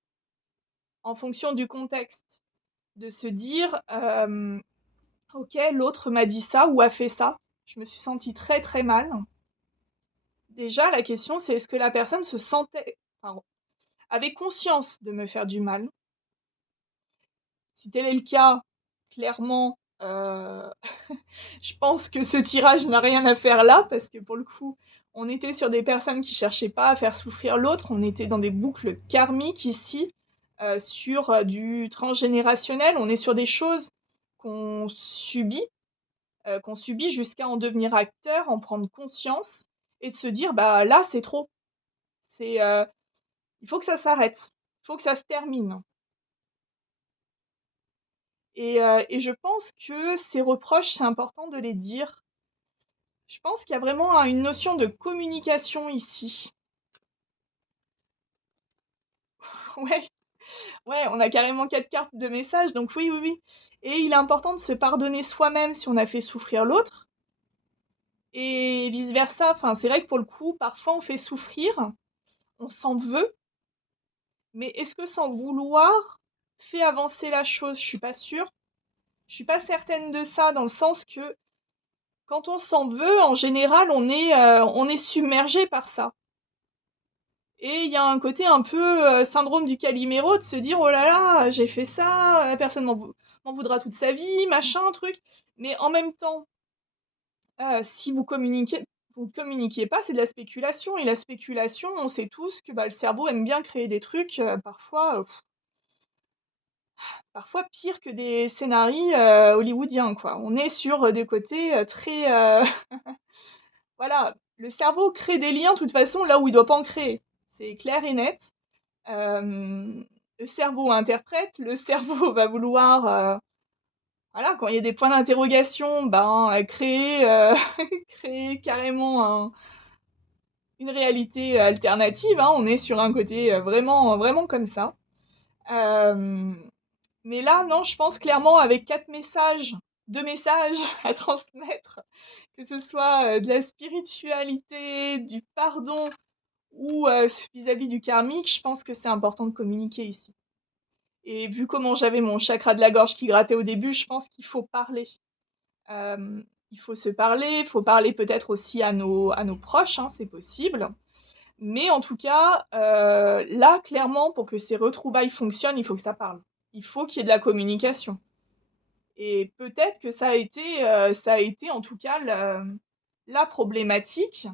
en fonction du contexte. De se dire, «OK, l'autre m'a dit ça ou a fait ça. Je me suis sentie très, très mal». Déjà, la question, c'est est-ce que la personne se sentait, enfin, avait conscience de me faire du mal? Si tel est le cas, clairement, je pense que ce tirage n'a rien à faire là, parce que pour le coup, on était sur des personnes qui cherchaient pas à faire souffrir l'autre, on était dans des boucles karmiques ici, sur, du transgénérationnel. On est sur des choses qu'on subit, jusqu'à en devenir acteur, en prendre conscience et de se dire: «Bah, là, c'est trop. C'est, il faut que ça s'arrête. Il faut que ça se termine». Et je pense que ces reproches, c'est important de les dire. Je pense qu'il y a vraiment une notion de communication ici. Ouais, ouais, on a carrément 4 cartes de messages, donc oui, oui, oui, et il est important de se pardonner soi-même si on a fait souffrir l'autre, et vice versa. Enfin, c'est vrai que pour le coup, parfois on fait souffrir, on s'en veut, mais est-ce que sans vouloir fait avancer la chose? Je suis pas sûre. Je suis pas certaine de ça, dans le sens que Quand on s'en veut, en général, on est submergé par ça. Et il y a un côté un peu syndrome du Calimero de se dire oh là là, j'ai fait ça, personne m'en voudra toute sa vie, machin, truc. Mais en même temps, si vous communiquiez pas, c'est de la spéculation. Et la spéculation, on sait tous que bah, le cerveau aime bien créer des trucs, parfois pire que des scénarios hollywoodiens, quoi. On est sur des côtés très. Voilà, le cerveau crée des liens de toute façon là où il doit pas en créer. C'est clair et net. Le cerveau interprète, le cerveau va vouloir, voilà, quand il y a des points d'interrogation, ben, créer, créer carrément une réalité alternative, hein. On est sur un côté vraiment, vraiment comme ça. Euh, mais là, non, je pense clairement avec 4 messages, 2 messages à transmettre, que ce soit de la spiritualité, du pardon ou vis-à-vis du karmique, je pense que c'est important de communiquer ici. Et vu comment j'avais mon chakra de la gorge qui grattait au début, je pense qu'il faut parler. Euh, il faut se parler, il faut parler peut-être aussi à nos proches, hein, c'est possible. Mais en tout cas, là, clairement, pour que ces retrouvailles fonctionnent, il faut que ça parle. Il faut qu'il y ait de la communication. Et peut-être que ça a été en tout cas la problématique,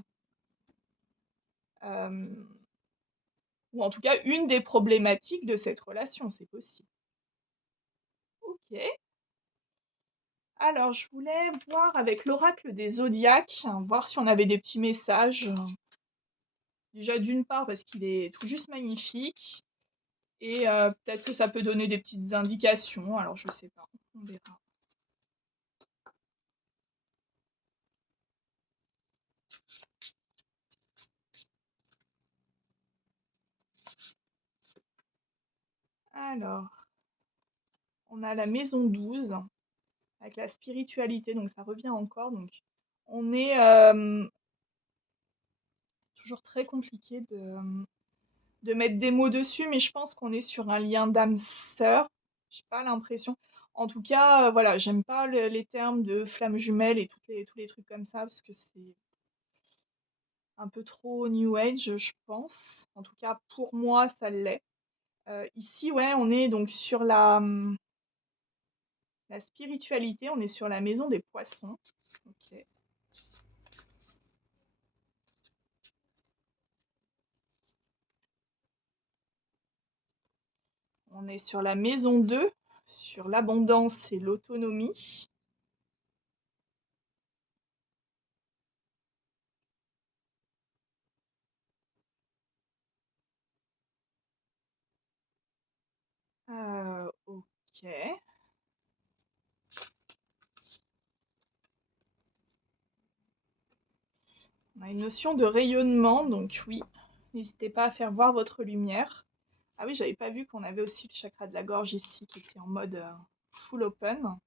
euh, ou en tout cas une des problématiques de cette relation, c'est possible. Ok. Alors, je voulais voir avec l'oracle des zodiaques, hein, voir si on avait des petits messages. Déjà, d'une part, parce qu'il est tout juste magnifique, et peut-être que ça peut donner des petites indications. Alors, je sais pas, on verra. Alors, on a la maison 12, avec la spiritualité, donc ça revient encore. Donc, on est toujours très compliqué de mettre des mots dessus, mais je pense qu'on est sur un lien d'âme sœur. J'ai pas l'impression. En tout cas, voilà, j'aime pas les termes de flamme jumelle et tous les trucs comme ça, parce que c'est un peu trop New Age, je pense. En tout cas, pour moi, ça l'est. Ici, ouais, on est donc sur la spiritualité, on est sur la maison des poissons. Ok. On est sur la maison 2, sur l'abondance et l'autonomie. Ok. On a une notion de rayonnement, donc oui, n'hésitez pas à faire voir votre lumière. Ah oui, j'avais pas vu qu'on avait aussi le chakra de la gorge ici qui était en mode full open.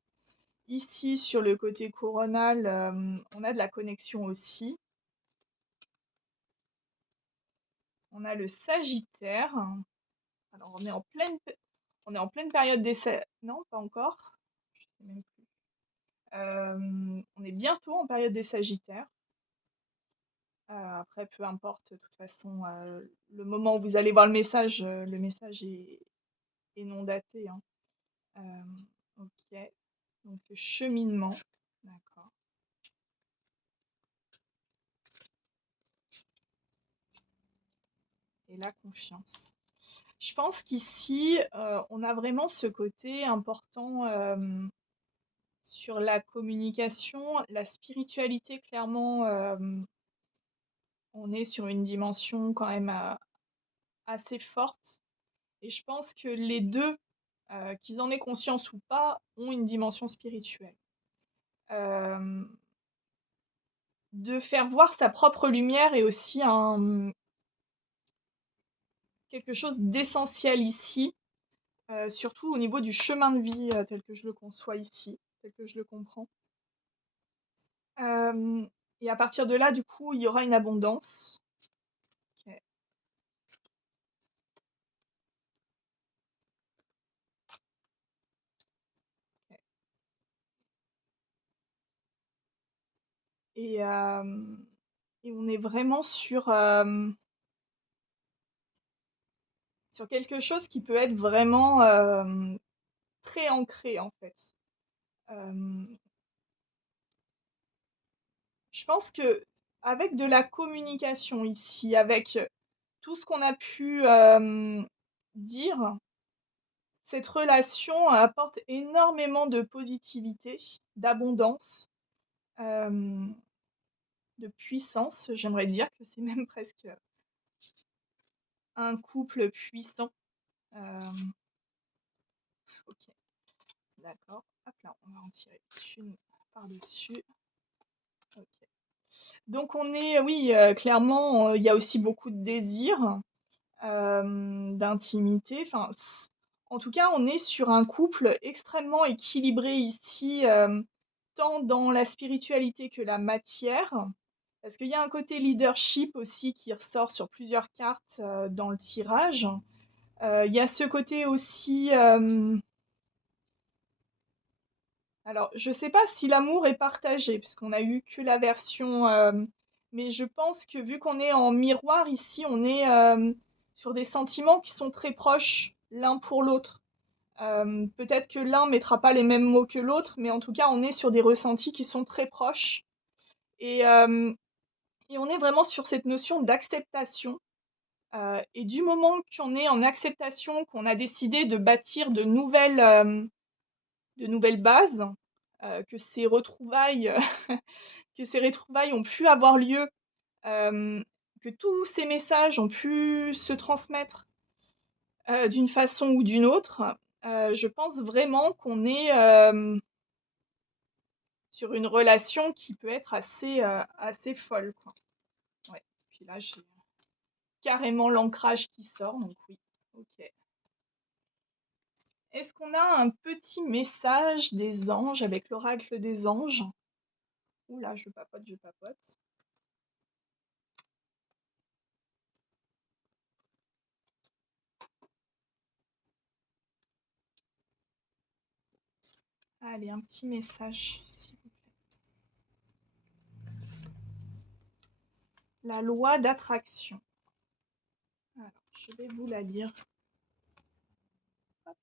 Ici, sur le côté coronal, on a de la connexion aussi. On a le Sagittaire. Alors, on est en pleine période d'essai. Non, pas encore. Je sais même plus. On est bientôt en période des Sagittaires. Après, peu importe, de toute façon, le moment où vous allez voir le message est non daté, hein. Ok. Donc, le cheminement. D'accord. Et la confiance. Je pense qu'ici, on a vraiment ce côté important sur la communication, la spiritualité, clairement, on est sur une dimension quand même assez forte. Et je pense que les deux, qu'ils en aient conscience ou pas, ont une dimension spirituelle. Euh, de faire voir sa propre lumière est aussi quelque chose d'essentiel ici, surtout au niveau du chemin de vie tel que je le conçois ici, tel que je le comprends. Euh, et à partir de là, du coup, il y aura une abondance. Ok. Ok. et, et on est vraiment sur quelque chose qui peut être vraiment très ancré en fait. Euh, je pense que avec de la communication ici, avec tout ce qu'on a pu dire, cette relation apporte énormément de positivité, d'abondance, euh, de puissance. J'aimerais dire que c'est même presque un couple puissant. Euh, ok, d'accord. Hop là, on va en tirer une par-dessus. Ok. Donc on est, oui, clairement, il y a aussi beaucoup de désir, d'intimité. Enfin, en tout cas, on est sur un couple extrêmement équilibré ici, tant dans la spiritualité que la matière. Parce qu'il y a un côté leadership aussi qui ressort sur plusieurs cartes dans le tirage. Il y a ce côté aussi. Alors, je sais pas si l'amour est partagé, puisqu'on a eu que la version. Mais je pense que vu qu'on est en miroir ici, on est sur des sentiments qui sont très proches l'un pour l'autre. Peut-être que l'un mettra pas les mêmes mots que l'autre, mais en tout cas, on est sur des ressentis qui sont très proches. Et, euh, et on est vraiment sur cette notion d'acceptation. Et du moment qu'on est en acceptation, qu'on a décidé de bâtir de nouvelles bases, que ces retrouvailles, que ces retrouvailles ont pu avoir lieu, que tous ces messages ont pu se transmettre d'une façon ou d'une autre, je pense vraiment qu'on est sur une relation qui peut être assez folle, quoi. Ouais. Puis là, j'ai carrément l'ancrage qui sort, donc oui. Ok. Est-ce qu'on a un petit message des anges avec l'oracle des anges? Oula, je papote, je papote. Allez, un petit message, s'il vous plaît. La loi d'attraction. Alors, je vais vous la lire. Hop.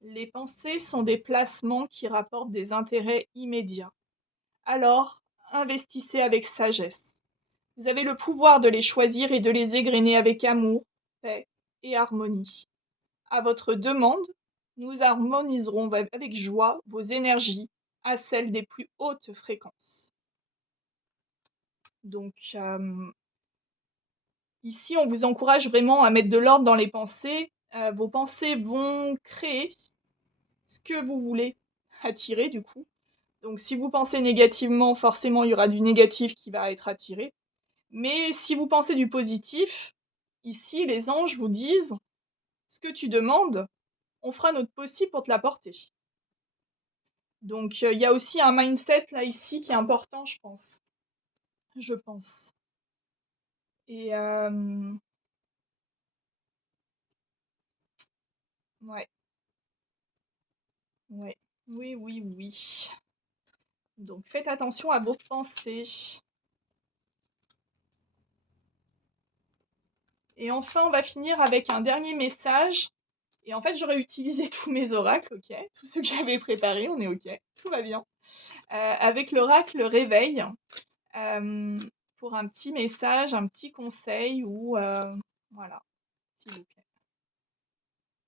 Les pensées sont des placements qui rapportent des intérêts immédiats. Alors, investissez avec sagesse. Vous avez le pouvoir de les choisir et de les égrener avec amour, paix et harmonie. À votre demande, nous harmoniserons avec joie vos énergies à celles des plus hautes fréquences. Donc, ici, on vous encourage vraiment à mettre de l'ordre dans les pensées. Vos pensées vont créer ce que vous voulez attirer, du coup. Donc, si vous pensez négativement, forcément, il y aura du négatif qui va être attiré. Mais si vous pensez du positif, ici, les anges vous disent, ce que tu demandes, on fera notre possible pour te l'apporter. Donc, il y a aussi un mindset, là, ici, qui est important, je pense. Je pense. Et, ouais, ouais. Oui, oui, oui. Donc, faites attention à vos pensées. Et enfin, on va finir avec un dernier message. Et en fait, j'aurais utilisé tous mes oracles, ok. Tous ceux que j'avais préparés, on est ok. Tout va bien. Avec l'oracle réveil, euh, pour un petit message, un petit conseil ou voilà, s'il vous plaît.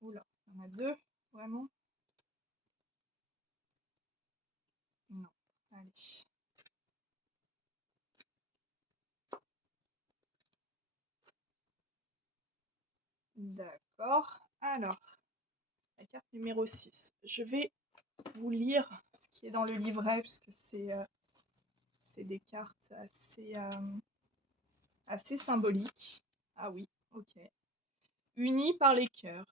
Oula, il y en a deux, vraiment? Non. Allez. D'accord. Alors, la carte numéro 6. Je vais vous lire ce qui est dans le livret, puisque c'est des cartes assez symboliques. Ah oui, ok. Unis par les cœurs.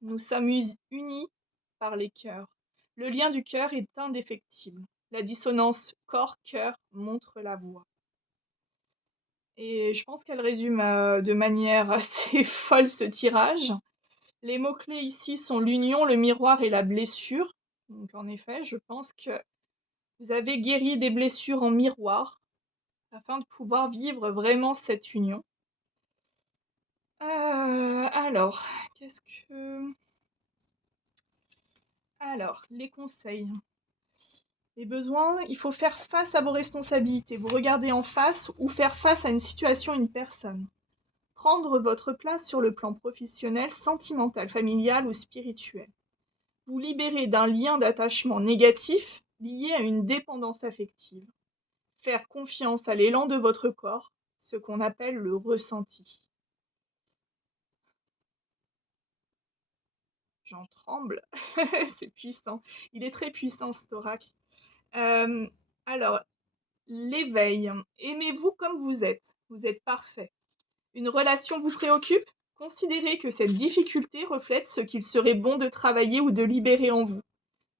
Nous sommes unis par les cœurs. Le lien du cœur est indéfectible. La dissonance corps-cœur montre la voie. Et je pense qu'elle résume de manière assez folle ce tirage. Les mots-clés ici sont l'union, le miroir et la blessure. Donc en effet, je pense que Vous avez guéri des blessures en miroir afin de pouvoir vivre vraiment cette union. Alors, qu'est-ce que les conseils. Les besoins, il faut faire face à vos responsabilités. Vous regardez en face ou faire face à une situation, une personne. Prendre votre place sur le plan professionnel, sentimental, familial ou spirituel. Vous libérer d'un lien d'attachement négatif lié à une dépendance affective. Faire confiance à l'élan de votre corps, ce qu'on appelle le ressenti. J'en tremble, c'est puissant. Il est très puissant cet oracle. Euh, alors, l'éveil. Aimez-vous comme vous êtes. Vous êtes parfait. Une relation vous préoccupe? Considérez que cette difficulté reflète ce qu'il serait bon de travailler ou de libérer en vous.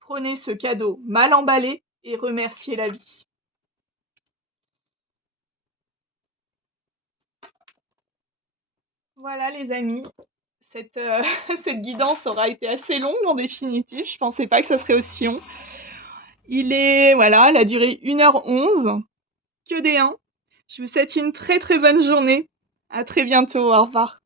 Prenez ce cadeau mal emballé et remerciez la vie. Voilà les amis, cette, cette guidance aura été assez longue en définitive. Je pensais pas que ça serait aussi long. Elle a duré 1h11. Que des 1. Je vous souhaite une très très bonne journée. À très bientôt. Au revoir.